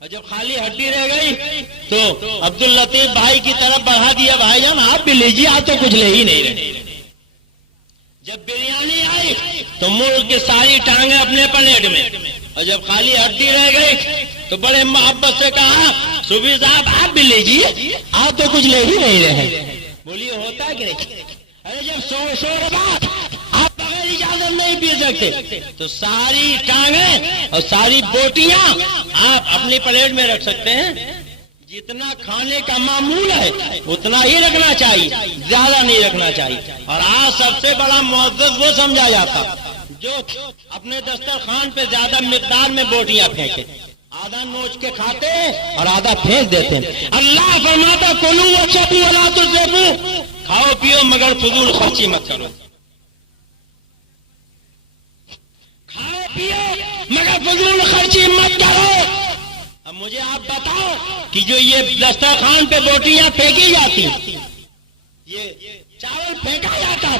اور جب خالی ہڈی رہ گئی تو عبداللطیف بھائی کی طرف بڑھا دیا، بھائی جان آپ بھی لیجیے، آپ تو کچھ لے ہی نہیں رہے۔ جب بریانی آئی تو مرغ کی ساری ٹانگیں اپنے پلیٹ میں، اور جب خالی ہڈی رہ گئی تو بڑے محبت سے کہا صوفی صاحب آپ بھی لیجیے، آپ تو کچھ لے ہی نہیں رہے۔ بولیے ہوتا کہ نہیں؟ ارے جب شوربات آپ بغیر اجازت نہیں پی سکتے تو ساری ٹانگیں اور ساری بوٹیاں آپ اپنی پلیٹ میں رکھ سکتے ہیں۔ جتنا کھانے کا معمول ہے اتنا ہی رکھنا چاہیے، زیادہ نہیں رکھنا چاہیے۔ اور آج سب سے بڑا معزز وہ سمجھا جاتا جو اپنے دسترخوان پہ زیادہ مقدار میں بوٹیاں پھینکے، آدھا نوچ کے کھاتے اور آدھا پھینک دیتے ہیں۔ اللہ فرماتا کلو واشربوا ولا تسرفوا، کھاؤ پیو مگر فضول خرچی مت کرو، کھاؤ پیو مگر فضول خرچی مت کرو۔ اب مجھے آپ بتاؤ کہ جو یہ دسترخوان پہ بوٹیاں پھینکی جاتی، یہ چاول پھینکا جاتا،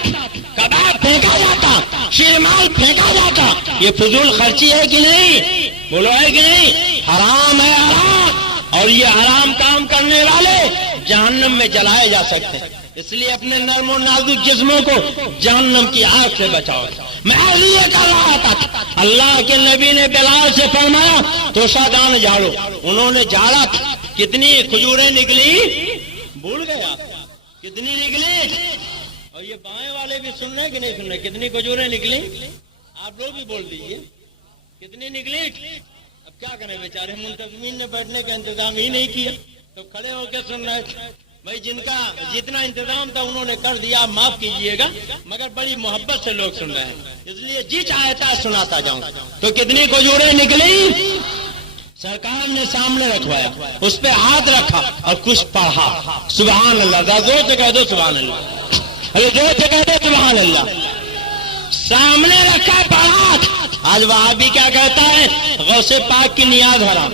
کباب پھینکا جاتا، شیرمال پھینکا جاتا، یہ فضول خرچی ہے کہ نہیں؟ بولو ہے کہ نہیں؟ حرام ہے، حرام۔ اور یہ حرام کام کرنے والے جہنم میں جلائے جا سکتے ہیں، اس لیے اپنے نرم و نازک جسموں کو جہنم کی آگ سے بچاؤ۔ میں یہ کر رہا تھا، اللہ کے نبی نے بلال سے فرمایا توشہ دان جھاڑو، انہوں نے جھاڑا، کتنی کھجوریں نکلی بھول گئے آپ، کتنی نکلی؟ اور یہ بائیں والے بھی سن رہے کہ نہیں سن رہے؟ کتنی کھجوریں نکلی؟ آپ لوگ بھی بول دیجیے کتنی نکلی؟ اب کیا کریں بیچارے منتظمین نے بیٹھنے کا انتظام ہی نہیں کیا تو کھڑے ہو کے سن رہے تھے۔ بھائی جن کا جتنا انتظام تھا انہوں نے کر دیا، معاف کیجئے گا، مگر بڑی محبت سے لوگ سن رہے ہیں، اس لیے جی چاہتا سناتا جاؤں۔ تو کتنی کھجوریں نکلی؟ سرکار نے سامنے رکھوایا، اس پہ ہاتھ رکھا اور کچھ پڑھا، سبحان اللہ، زور سے کہہ دو سبحان اللہ، ارے زور سے کہہ دو سبحان اللہ۔ سامنے رکھا پڑھا۔ آج وہابی کیا کہتا ہے؟ غوث پاک کی نیاز حرام،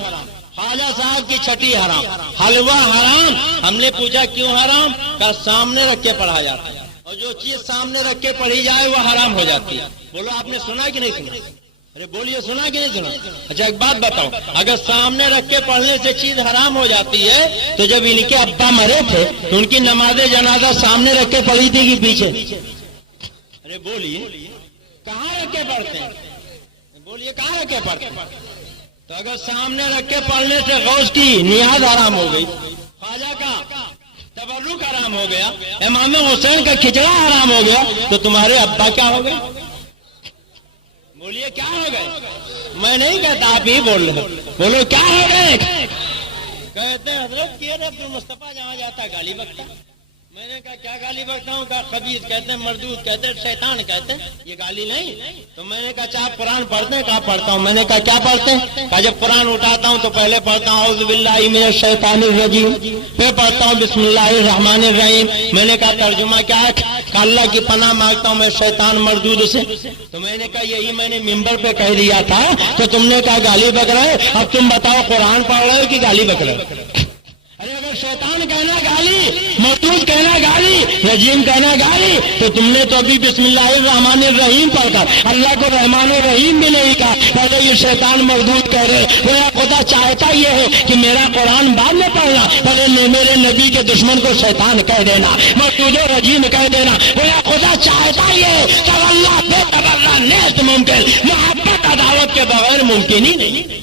خواجہ صاحب کی چھٹی حرام، حلوہ حرام۔ ہم نے پوچھا کیوں حرام؟ کہ سامنے رکھ کے پڑھا جاتا ہے، اور جو چیز سامنے رکھ کے پڑھی جائے وہ حرام ہو جاتی ہے۔ بولو آپ نے سنا کہ نہیں سنا؟ ارے بولیے سنا کہ نہیں سنا؟ اچھا ایک بات بتاؤ، اگر سامنے رکھ کے پڑھنے سے چیز حرام ہو جاتی ہے تو جب ان کے ابا مرے تھے تو ان کی نماز جنازہ سامنے رکھ کے پڑھی تھی کہ پیچھے؟ ارے بولیے کہاں رکھ کے پڑھتے ہیں؟ بولیے کہاں رکھ کے پڑھتے ہیں؟ تو اگر سامنے رکھ کے پڑھنے سے غوث کی نیاز حرام ہو گئی، خواجہ کا تبرک حرام ہو گیا، امام حسین کا کھچڑا حرام ہو گیا، تو تمہارے ابا کیا ہو گئے؟ بولیے کیا ہو گئے؟ میں نہیں کہتا، آپ ہی بول رہے، بولو کیا ہو گئے؟ کہتے ہیں حضرت کی عبد المصطفیٰ جہاں جاتا گالی بکتا۔ میں نے کہا کیا گالی بکتا ہوں؟ کہا خبیث کہتے ہیں، مردود کہتے ہیں، شیطان کہتے ہیں، یہ گالی نہیں۔ تو میں نے کہا اچھا آپ قرآن پڑھتے ہیں؟ کہا پڑھتا ہوں۔ میں نے کہا کیا پڑھتے ہیں؟ کہا جب قرآن اٹھاتا ہوں تو پہلے پڑھتا ہوں اعوذ باللہ من الشیطان الرجیم، پھر پڑھتا ہوں بسم اللہ الرحمن الرحیم۔ میں نے کہا ترجمہ کیا ہے؟ کہا اللہ کی پناہ مانگتا ہوں میں شیطان مردود سے۔ تو میں نے کہا یہی میں نے ممبر پہ کہہ دیا تھا تو تم نے کہا گالی بک رہے، اب تم بتاؤ قرآن پڑھ رہے ہو کہ گالی بک رہے ہو؟ ارے اگر شیطان کہنا گالی، مردود کہنا گالی، رجیم کہنا گالی، تو تم نے تو ابھی بسم اللہ الرحمن الرحیم پڑھ کر اللہ کو رحمان الرحیم بھی نہیں کہا، پہلے یہ شیطان مردود کہہ رہے۔ وہ خدا چاہتا یہ ہے کہ میرا قرآن بعد میں پڑھنا، پہلے میرے نبی کے دشمن کو شیطان کہہ دینا، مردود و رجیم کہہ دینا۔ وہ خدا چاہتا یہ ہے کہ اللہ بے تبرہ نیست ممکن، محبت عداوت کے بغیر ممکن ہی نہیں۔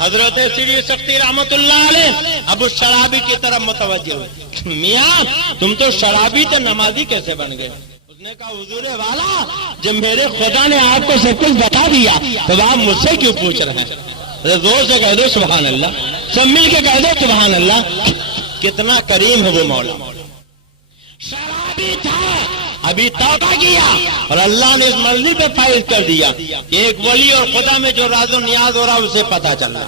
حضرت سری سختی رحمت اللہ علیہ ابو شرابی کی طرف متوجہ ہوئے، میاں تم تو شرابی تھے، نمازی کیسے بن گئے؟ اس نے کہا حضور والا جب میرے خدا نے آپ کو سب کچھ بتا دیا تو آپ مجھ سے کیوں پوچھ رہے ہیں؟ زور سے کہہ دو سبحان اللہ، سب مل کے کہہ دو سبحان اللہ۔ کتنا کریم ہے وہ مولا، شرابی تھا ابھی توبہ کیا اور اللہ نے اس مرضی پہ فائز کر دیا کہ ایک ولی اور خدا میں جو راز و نیاز ہو رہا اسے پتا چلا۔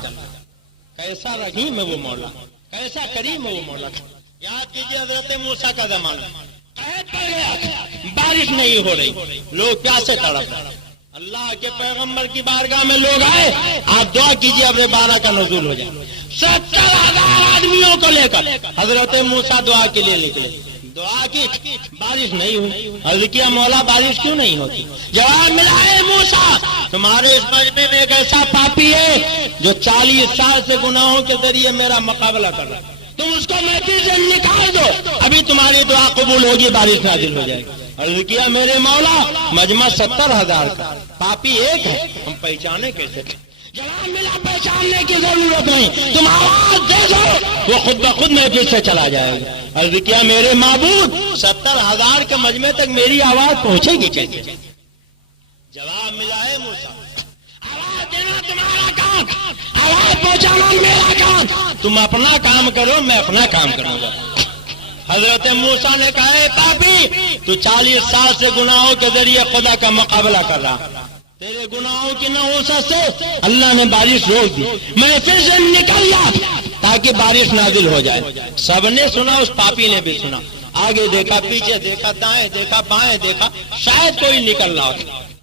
کیسا رحیم ہے وہ مولا، کیسا کریم ہے وہ مولا۔ یاد کیجیے حضرت موسیٰ کا زمانہ، قحط پڑ گیا، بارش نہیں ہو رہی، لوگ پیاسے تڑپ رہے، اللہ کے پیغمبر کی بارگاہ میں لوگ آئے، آپ دعا کیجیے اب بارہ کا نزول ہو جائے۔ 70,000 آدمیوں کو لے کر حضرت موسیٰ دعا کے لیے نکلے، دعا کی، بارش نہیں ہوئی۔ عرض کیا مولا بارش کیوں نہیں ہوتی؟ جواب ملا ہے موسیٰ تمہارے اس مجمع میں ایک ایسا پاپی ہے جو 40 سال سے گناہوں کے ذریعے میرا مقابلہ کر رہا ہے، تم اس کو محفل سے نکال دو، ابھی تمہاری دعا قبول ہوگی، بارش نازل ہو جائے گی۔ عرض کیا میرے مولا مجمع 70,000 کا، پاپی ایک ہے، ہم پہچانے کیسے؟ جواب ملا پہچاننے کی ضرورت نہیں، تم آواز دے دو وہ خود بخود محفل سے چلا جائے گا۔ عرض کیا میرے معبود 70,000 کے مجمع تک میری آواز پہنچے گی کیسے؟ جواب ملا ہے موسیٰ آواز دینا تمہارا کام، آواز پہنچانا میرا کام، تم اپنا کام کرو میں اپنا کام کروں گا۔ حضرت موسیٰ نے کہا اے پاپی تو 40 سال سے گناہوں کے ذریعے خدا کا مقابلہ کر رہا، تیرے گناہوں کی نحوست سے اللہ نے بارش روک دی، میں پھر سے نکل جا تاکہ بارش نازل ہو جائے۔ سب نے سنا، اس پاپی نے بھی سنا، آگے دیکھا پیچھے دیکھا دائیں دیکھا بائیں دیکھا، شاید کوئی نکل رہا،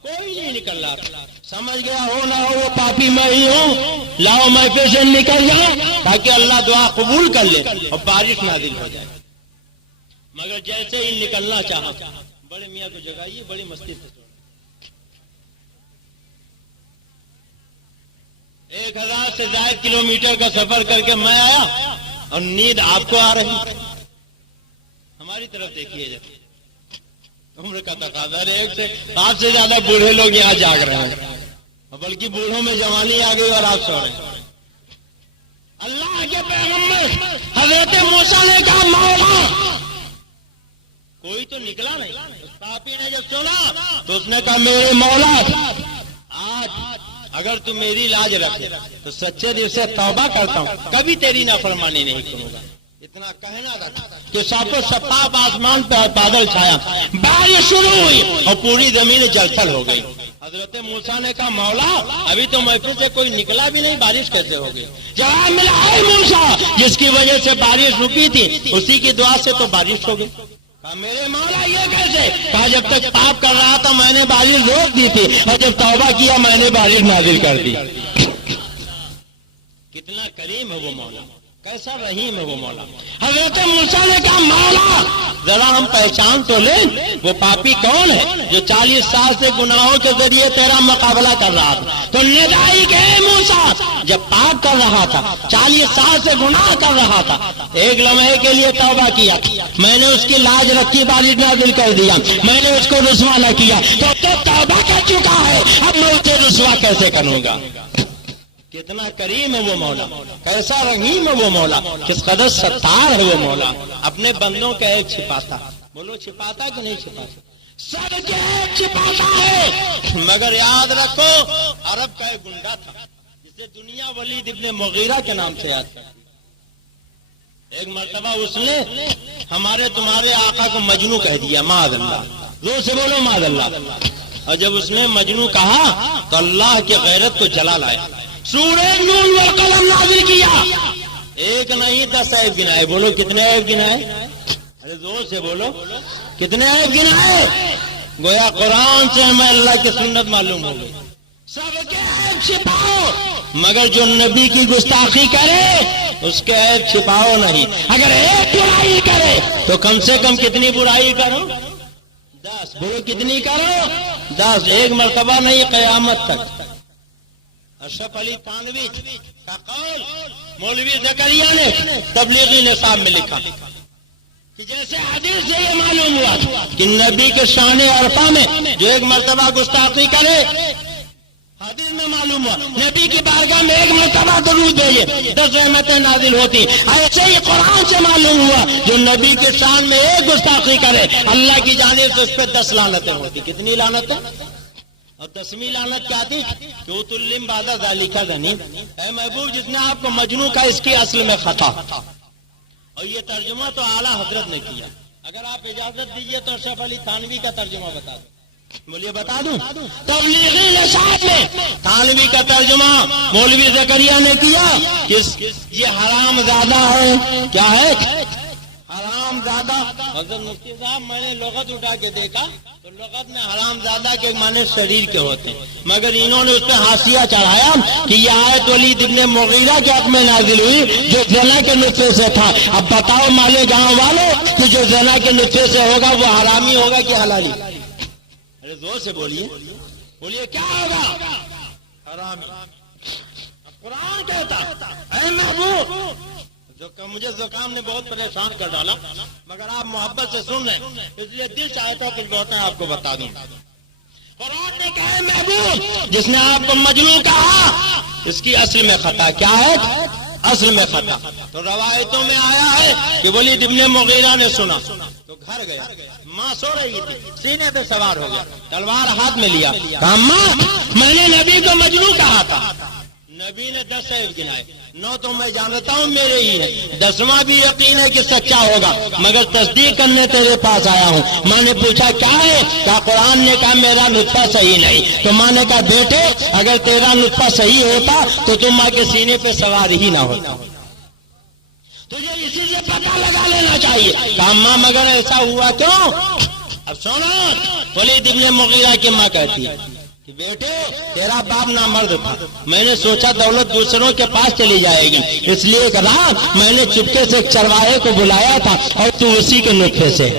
کوئی نہیں نکل رہا، سمجھ گیا ہو نہ ہو وہ پاپی میں ہی ہوں، لاؤ میں پھر سے نکل جاؤں تاکہ اللہ دعا قبول کر لے اور بارش نازل ہو جائے۔ مگر جیسے ہی نکلنا چاہا، بڑے میاں کو جگائیے، بڑی مستی سے 1000 سے زائد کلومیٹر کا سفر کر کے میں آیا اور نیند آپ کو آ رہی، ہماری طرف دیکھیے جب عمر کا تقاضا ہے، ایک سے آپ سے زیادہ بوڑھے لوگ یہاں جاگ رہے ہیں، بلکہ بوڑھوں میں جوانی آ گئی اور آپ سو رہے ہیں۔ اللہ کے پیغمبر حضرت موسیٰ نے کہا مولا کوئی تو نکلا نہیں، اس پاپی نے جب سنا تو اس نے کہا میرے مولا آج اگر تم میری لاج رکھے تو سچے دل سے توبہ کرتا ہوں کبھی تیری نافرمانی نہیں کروں گا۔ اتنا کہنا تھا کہ صاف و شفاف آسمان پہ بادل چھایا، بارش شروع ہوئی اور پوری زمین جلتھل ہو گئی۔ حضرت موسیٰ نے کہا مولا ابھی تو محفل سے کوئی نکلا بھی نہیں، بارش کیسے ہو گئی؟ جواب ملا اے موسیٰ جس کی وجہ سے بارش رکی تھی اسی کی دعا سے تو بارش ہو گئی۔ میرے مولا یہ کیسے؟ کہا جب تک پاپ کر رہا تھا میں نے بارش روک دی تھی اور جب توبہ کیا میں نے بارش نازل کر دی۔ کتنا کریم ہے وہ مولا، کیسا رحیم ہے وہ مولا۔ حضرت موسیٰ نے کہا مولا ذرا ہم پہچان تو لیں وہ پاپی کون ہے جو 40 سال سے گناہوں کے ذریعے تیرا مقابلہ کر رہا تھا؟ تو ندائی کہ اے موسیٰ جب پاک کر رہا تھا 40 سال سے گناہ کر رہا تھا، ایک لمحے کے لیے توبہ کیا، میں نے اس کی لاج رکھی، بارش نازل کر دیا، میں نے اس کو رسوا نہ کیا، تو توبہ کر چکا ہے، اب میں اسے رسوا کیسے کروں گا؟ کتنا کریم ہے وہ مولا، کیسا رحیم ہے وہ مولا، کس قدر ستار ہے وہ مولا، اپنے بندوں کا ایک چھپاتا، بولو چھپاتا کہ نہیں چھپاتا؟ سب کے ایک چھپاتا ہے، مگر یاد رکھو عرب کا ایک گنڈا تھا جسے دنیا ولید ابن مغیرہ کے نام سے یاد کرتی۔ ایک مرتبہ اس نے ہمارے تمہارے آقا کو مجنو کہہ دیا، معاذ اللہ، زور سے بولو معاذ اللہ، اور جب اس نے مجنو کہا تو اللہ کی غیرت کو جلا لایا، سورہ نون والقلم نازل کیا، ایک نہیں 10 عیب گنائے، بولو کتنے عیب گنائے؟ ارے زور سے بولو کتنے عیب گنائے؟ گویا قرآن سے ہمیں اللہ کی سنت معلوم ہو گئی، سب کے عیب چھپاؤ مگر جو نبی کی گستاخی کرے اس کے عیب چھپاؤ نہیں، اگر ایک برائی کرے تو کم سے کم کتنی برائی کرو؟ 10، بولو کتنی کرو؟ 10، ایک مرتبہ نہیں قیامت تک۔ اشرف علی تھانوی کا قول مولوی زکریا نے تبلیغی نصاب میں لکھا کہ جیسے حدیث سے یہ معلوم ہوا کہ نبی کے شان عرفہ میں جو ایک مرتبہ گستاخی کرے حدیث میں معلوم ہوا نبی کی بارگاہ میں ایک مرتبہ درود بھیجے 10 رحمتیں نازل ہوتی. ایسے ہی قرآن سے معلوم ہوا جو نبی کے شان میں ایک گستاخی کرے اللہ کی جانب سے اس پہ 10 لعنتیں ہوتی. کتنی لعنتیں؟ اور 10ویں لعنت کیا تھی کہ اتلم بعد ذالک ذنیب. اے محبوب جس نے آپ کو مجنون کا اس کی اصل میں خطا. اور یہ ترجمہ تو اعلیٰ حضرت نے کیا. اگر آپ اجازت دیجئے تو اشرف علی تھانوی کا ترجمہ بتا دوں. بولیے بتا دوں. تبلیغی نشاط میں تھانوی کا ترجمہ مولوی زکریا نے کیا. یہ حرام زادہ ہے. کیا ہے؟ حرام زادہ. حضرت مفتی صاحب میں نے لغت اٹھا کے دیکھا تو لغت میں حرام زادہ کے معنی شریر کے ہوتے ہیں، مگر انہوں نے اس پہ حاشیہ چڑھایا کہ یہ آیت ولید ابن مغیرہ کے حق میں نازل ہوئی جو زنا کے نطفے سے تھا. اب بتاؤ مالے گاؤں والوں کہ جو زنا کے نطفے سے ہوگا وہ حرامی ہوگا کہ حلالی؟ ارے زور سے بولیے، بولیے کیا ہوگا؟ حرامی. قرآن کہتا ہے اے محبوب مجھے زکام نے بہت پریشان کر ڈالا مگر آپ محبت سے سن رہے اس لیے دل چاہتا کچھ باتیں آپ کو بتا دوں. قرآن نے کہا محبوب جس نے آپ کو مجنون کہا اس کی اصل میں خطا. کیا ہے اصل میں خطا؟ تو روایتوں میں آیا ہے کہ ولید ابن مغیرہ نے سنا تو گھر گیا. ماں سو رہی تھی، سینے پہ سوار ہو گیا، تلوار ہاتھ میں لیا، کہا ماں میں نے نبی کو مجنون کہا تھا. نبی نے 10 عیب گنائے. 9 تو میں جانتا ہوں میرے ہی ہے، 10واں بھی یقین ہے کہ سچا ہوگا مگر تصدیق کرنے تیرے پاس آیا ہوں. ماں نے پوچھا کیا ہے؟ کہا قرآن نے کہا میرا نطفہ صحیح نہیں. تو ماں نے کہا بیٹے اگر تیرا نطفہ صحیح ہوتا تو تم ماں کے سینے پہ سوار ہی نہ ہوتا. تجھے اسی سے پتہ لگا لینا چاہیے. کہا ماں مگر ایسا ہوا کیوں؟ اب سونا ولید ابن مغیرہ کی ماں کہتی ہے کہ بیٹے تیرا باپ نامرد تھا، میں نے سوچا دولت دوسروں کے پاس چلی جائے گی اس لیے کہا میں نے چپکے سے ایک چرواہے کو بلایا تھا اور تو اسی کے نطفے سے.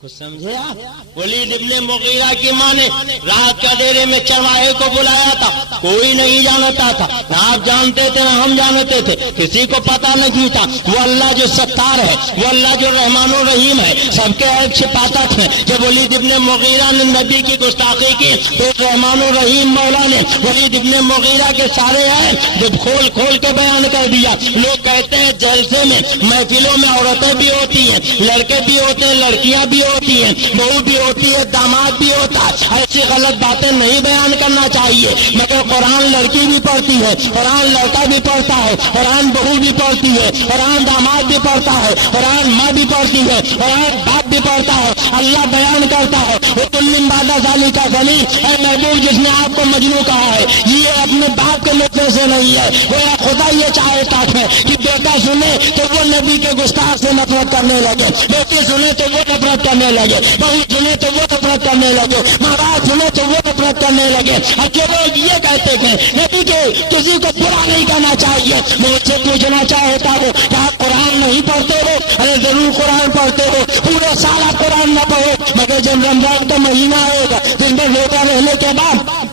کچھ سمجھے آپ؟ ولید ابن مغیرہ کی ماں نے رات کے اندھیرے میں چرواہے کو بلایا تھا. کوئی نہیں جانتا تھا، نہ آپ جانتے تھے نہ ہم جانتے تھے، کسی کو پتا نہیں تھا. وہ اللہ جو ستار ہے، وہ اللہ جو رحمان و رحیم ہے، سب کے عیب چھپاتا تھا. جب ولید ابن مغیرہ نے نبی کی گستاخی کی تو رحمان و رحیم مولا نے ولید ابن مغیرہ کے سارے عیب جب کھول کھول کے بیان کر دیا. لوگ کہتے ہیں جلسے میں محفلوں میں عورتیں بھی ہوتی ہیں، لڑکے بھی ہوتے ہیں، لڑکیاں بھی ہوتی ہیں، بہو بھی ہوتی ہے، داماد بھی ہوتا ہے. ایسی غلط باتیں نہیں بیان کرنا چاہیے. مگر قرآن لڑکی بھی پڑھتی ہے، قرآن لڑکا بھی پڑھتا ہے، قرآن بہو بھی پڑھتی ہے، قرآن داماد بھی پڑھتا ہے، قرآن ماں بھی پڑھتی ہے، قرآن باپ بھی پڑھتا ہے. اللہ بیان کرتا ہے اتلم بعد ذالک ذنیب. اے محبوب جس نے آپ کو مجنون کہا ہے یہ اپنے باپ کے نطفے سے نہیں ہے. گویا خدا یہ چاہتا ہے کہ بیٹا سنے تو وہ نبی کے گستاخ سے نفرت کرنے لگے، بیٹی سنے تو وہ نفرت کرنے لگے، بہو سنے تو وہ نفرت کرنے لگے، ماں باپ سنے تو وہ نفرت کرنے لگے. اور جو لوگ یہ کہتے ہیں نبی کے کسی کو برا نہیں کرنا چاہیے، میں اس سے پوچھنا چاہتا ہوں کہ آپ قرآن نہیں پڑھتے ہو؟ ارے ضرور قرآن پڑھتے ہو، پورے سال آپ قرآن نہ پڑھو مگر جب رمضان کا مہینہ آئے گا دن میں روزہ رہنے کے بعد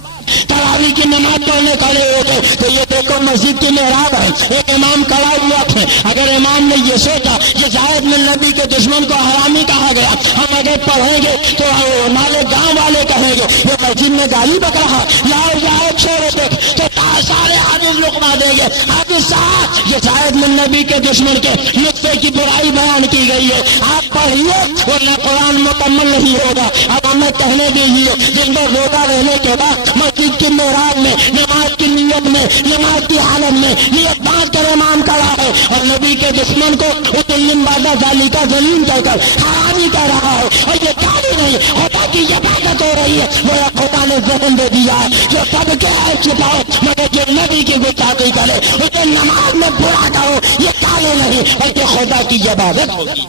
تراویح کی نماز پڑھنے کھڑے ہو گئے تو یہ دیکھو مسجد کی محراب ہے، ایک امام کھڑا ہوا تھا. اگر امام نے یہ سوچا کہ زائد میں نبی کے دشمن کو حرامی کہا گیا، ہم اگر پڑھیں گے تو ہمارے گاؤں والے کہیں گے یہ مسجد میں گالی بک رہا، لاؤ جاؤ چھوڑو دیکھ تو سارے حافظ لقما دیں گے. حافظ صاحب یہ زائد میں نبی کے دشمن کے نطفے کی برائی بیان کی گئی ہے، آپ پڑھیے ورنہ قرآن مکمل نہیں ہوگا. اب ہمیں کہنے دیجیے دن میں روزہ رہنے کے بعد مسجد کی محراب میں نماز کی نیت میں نماز کی حالت میں نیت باندھ کر امام کھڑا ہے اور نبی کے دشمن کو اتلم بعد ذالک ذنیب کہہ کر حرامی کہہ رہا ہے اور یہ گالی نہیں خدا کی عبادت ہو رہی ہے. وہ خدا نے ذہن دے دیا ہے جو سب کے عیب چھپاؤ مگر جو نبی کی گستاخی کرے اسے نماز میں برا کہو، یہ گالی نہیں بلکہ خدا کی عبادت ہوگی.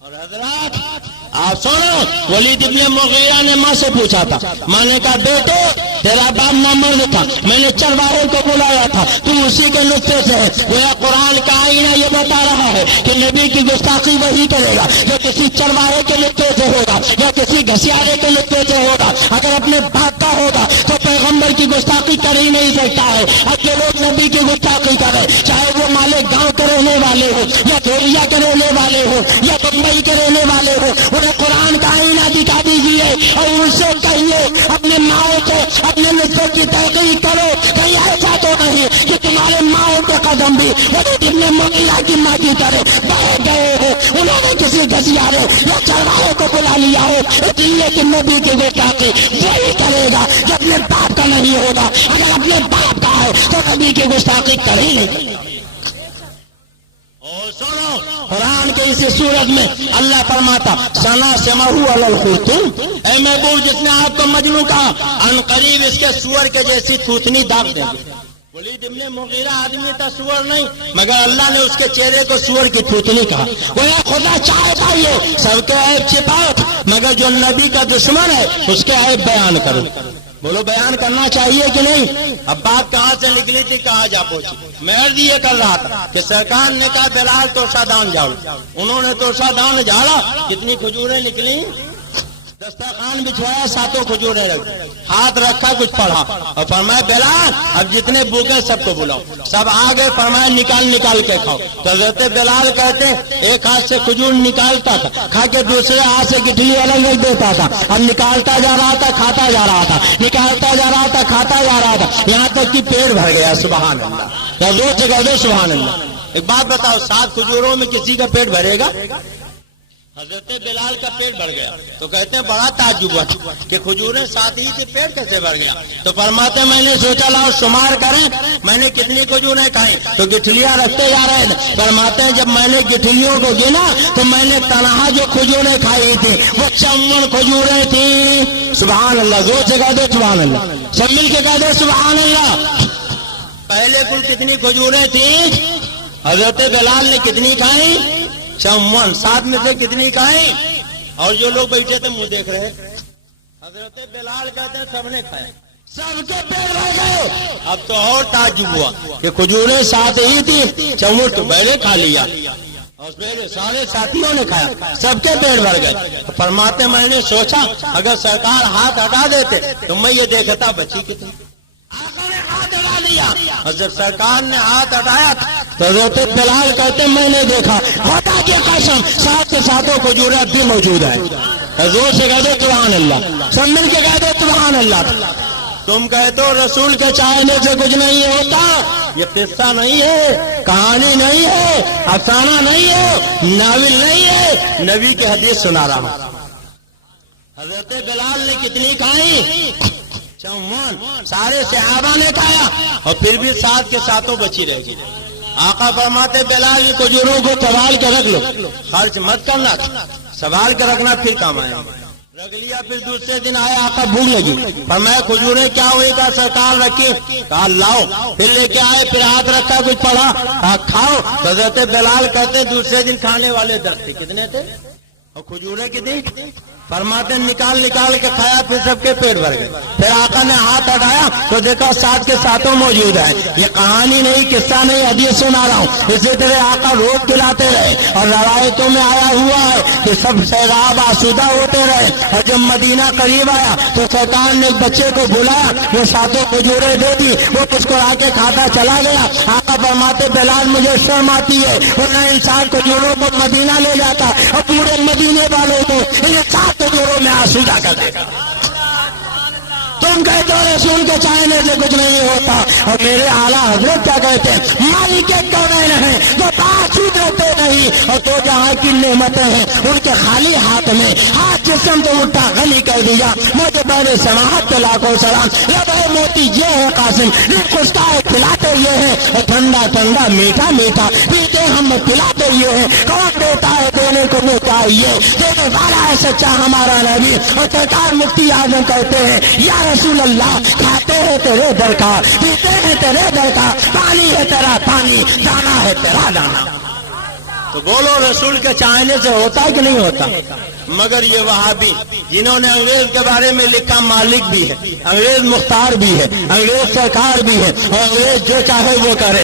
اور حضرات آپ سنو ولید ابن مغیرہ نے ماں سے پوچھا تھا، ماں نے کہا بیٹو تیرا باپ نامرد تھا، میں نے چرواہے کو بلایا تھا، تو اسی کے نطفے سے ہے. وہ قرآن کا آئینہ یہ بتا رہا ہے کہ نبی کی گستاخی وہی کرے گا جو کسی چرواہے کے نطفے سے ہوگا یا کسی گھسیارے کے نطفے سے ہوگا. اگر اپنے باپ کا ہوگا تو پیغمبر کی گستاخی کر ہی نہیں سکتا ہے. اب جو لوگ نبی کی گستاخی کرے چاہے وہ مالک گاؤں کرے رہنے والے ہو یا دھولیا کے رہنے والے ہو یا بمبئی کے رہنے والے ہو، انہیں قرآن کا آئینہ دکھا دیجیے اور ان سے کہیے اپنے ماؤں کو اپنے نسبت کی تحقیق کرو، کہیں ایسا تو نہیں کہ تمہارے ماؤں کے قدم بھی ولید ابن مغیرہ کی ماں کی طرح بڑھ گئے ہو، انہوں نے کسی گھسیارے یا چرواہے کو بلا لیا ہو، اس لیے کہ نبی کی گستاخی وہی کرے گا جو اپنے باپ کا نہیں ہوگا، اگر اپنے باپ کا ہے تو نبی کی گستاخی کر ہی نہیں۔ اور سنو قرآن کے اسی صورت میں اللہ فرماتا سنا سمعو علی الخرطوم، اے محبوب جس نے آپ کو مجنون کہا ان قریب اس کے سور کے جیسی تھوتنی داغ دیں گے۔ ولید ابن مغیرہ آدمی تھا، سور نہیں، مگر اللہ نے اس کے چہرے کو سور کی تھوتنی کہا۔ وہ خدا چاہتا یہ سب کے عیب چھپاؤ، مگر جو نبی کا دشمن ہے اس کے عیب بیان کرو۔ بولو بیان کرنا چاہیے کہ نہیں؟ اب بات کہاں سے نکلی تھی کہاں جا پہنچی؟ میں عرض یہ کر رہا تھا کہ سرکار نے کہا بلال توشہ دان جاؤ، انہوں نے توشہ دان جھاڑا، کتنی کھجوریں نکلی، دسترخوان بچھوایا، ساتوں کھجوریں رکھی، ہاتھ رکھا، کچھ پڑھا اور فرمایا بلال اب جتنے بھوکے سب کو بلاؤ، سب آگے، فرمایا نکال نکال کے کھاؤ۔ تو حضرت بلال کہتے ایک ہاتھ سے کھجور نکالتا تھا، کھا کے دوسرے ہاتھ سے گٹھلی الگ رکھ دیتا تھا، اب نکالتا جا رہا تھا کھاتا جا رہا تھا، نکالتا جا رہا تھا کھاتا جا رہا تھا، یہاں تک کہ پیٹ بھر گیا۔ سبحان اللہ، یا زور سے کہہ دو سبحان اللہ۔ ایک بات بتاؤ، 7 کھجوروں میں کسی کا پیٹ بھرے گا؟ حضرت بلال کا پیٹ بھر گیا تو کہتے ہیں بڑا تعجب ہوا کہ کھجوریں ساتھ ہی تھی، پیٹ کیسے بھر گیا؟ تو فرماتے میں نے سوچا لاؤ شمار کریں میں نے کتنی کھجوریں کھائیں، تو گٹھلیاں رکھتے جا رہے تھے۔ فرماتے ہیں جب میں نے گٹھلیوں کو گنا تو میں نے تنہا جو کھجوریں کھائی تھی وہ 54 کھجوریں تھیں۔ سبحان اللہ، زور سے کہہ دو سبحان اللہ، سب مل کے کہہ دو سبحان اللہ۔ پہلے کل کتنی کھجوریں تھیں؟ حضرت بلال نے کتنی کھائیں؟ 54، 7 میں سے کتنی کھائیں؟ اور جو لوگ بیٹھے تھے منہ دیکھ رہے، حضرت بلال کہتے ہیں سب نے کھایا، سب کے پیٹ بھر گئے۔ اب تو اور تعجب ہوا کہ کھجوریں 7 ہی تھی، 54 تو پہلے کھا لیا اور میرے سارے ساتھیوں نے کھایا، سب کے پیٹ بھر گئے۔ فرماتے میں نے سوچا اگر سرکار ہاتھ ہٹا دیتے تو میں یہ دیکھتا بچی کتنی۔ آقا نے ہاتھ ہٹا دیا اور جب سرکار نے ہاتھ ہٹایا تو حضرت بلال کہتے میں نے دیکھا خدا کی قسم 7 کے ساتوں کھجوریں بھی موجود ہے۔ حضور سے کہہ دو سبحان اللہ، سب مل کے کہہ دو سبحان اللہ۔ تم کہتے ہو رسول کے چاہنے سے کچھ نہیں ہوتا، یہ قصہ نہیں ہے، کہانی نہیں ہے، افسانہ نہیں ہے، ناول نہیں ہے، نبی کی حدیث سنا رہا ہوں۔ حضرت بلال نے کتنی کھائی؟ 54، سارے صحابہ نے کھایا اور پھر بھی 7 کے ساتوں بچی رہ گئی۔ آقا فرماتے بلال کی کھجوروں کو سنبھال کے رکھ لو، خرچ مت کرنا، سنبھال کے رکھنا پھر کام آئے۔ رکھ لیا، پھر دوسرے دن آیا آقا بھوک لگی، فرمایا کھجوریں کیا ہوئی؟ کہا سرکار رکھی، کہا لاؤ، پھر لے کے آئے، پھر ہاتھ رکھا، کچھ پڑھا، کہا کھاؤ۔ حضرت بلال کہتے دوسرے دن کھانے والے درخت کتنے تھے اور کھجوریں کتنی؟ فرماتے نکال نکال کے کھایا، پھر سب کے پیٹ بھر گئے۔ پھر آقا نے ہاتھ ہٹایا تو دیکھا 7 کے ساتوں موجود ہے۔ یہ کہانی نہیں، قصہ نہیں، حدیث سنا رہا ہوں۔ اسی طرح آقا روز کھلاتے رہے اور روایتوں میں آیا ہوا ہے کہ سب سیلاب آسودہ ہوتے رہے، اور جب مدینہ قریب آیا تو سرکار نے ایک بچے کو بلایا، وہ 7 کھجوریں دے دی، وہ مسکرا کے کھاتا چلا گیا۔ آقا فرماتے بلال مجھے شرم آتی ہے، ورنہ ان 7 کھجوروں کو مدینہ لے جاتا اور پورے مدینے والوں کو ان 7 کھجوروں میں آسودہ کر دے گا۔ تم کہتے ہو رسول کے چاہنے سے کچھ نہیں ہوتا، اور میرے اعلیٰ حضرت کیا کہتے ہیں مالک کونین ہیں جو باشد ہوتے نہیں، اور تو جہاں کی نعمتیں ہیں ان کے خالی ہاتھ میں ہاتھ جسم تو اٹھا غنی کر دیا۔ مجھے بڑے سماعت پہ لاکھوں سلام، یہ بڑے موتی یہ ہے قاسم، یہ کشتا ہے کھلاتے یہ ہیں، اور ٹھنڈا ٹھنڈا میٹھا میٹھا پیتے ہم پلاتے یہ ہیں۔ کون دیتا ہے دینے کو وہ چاہیے، دینے والا ہے سچا ہمارا نبی۔ اور سرکار مفتی اعظم کہتے ہیں یا رسول اللہ کھاتے ہیں تیرے در کا، پیتے ہیں تیرے در کا، پانی ہے تیرا پانی، دانا ہے تیرا دانا۔ تو بولو رسول کے چاہنے سے ہوتا ہے کہ نہیں ہوتا؟ مگر یہ وہابی جنہوں نے انگریز کے بارے میں لکھا مالک بھی ہے، انگریز مختار بھی ہے، انگریز سرکار بھی ہے، اور انگریز جو چاہے وہ کرے۔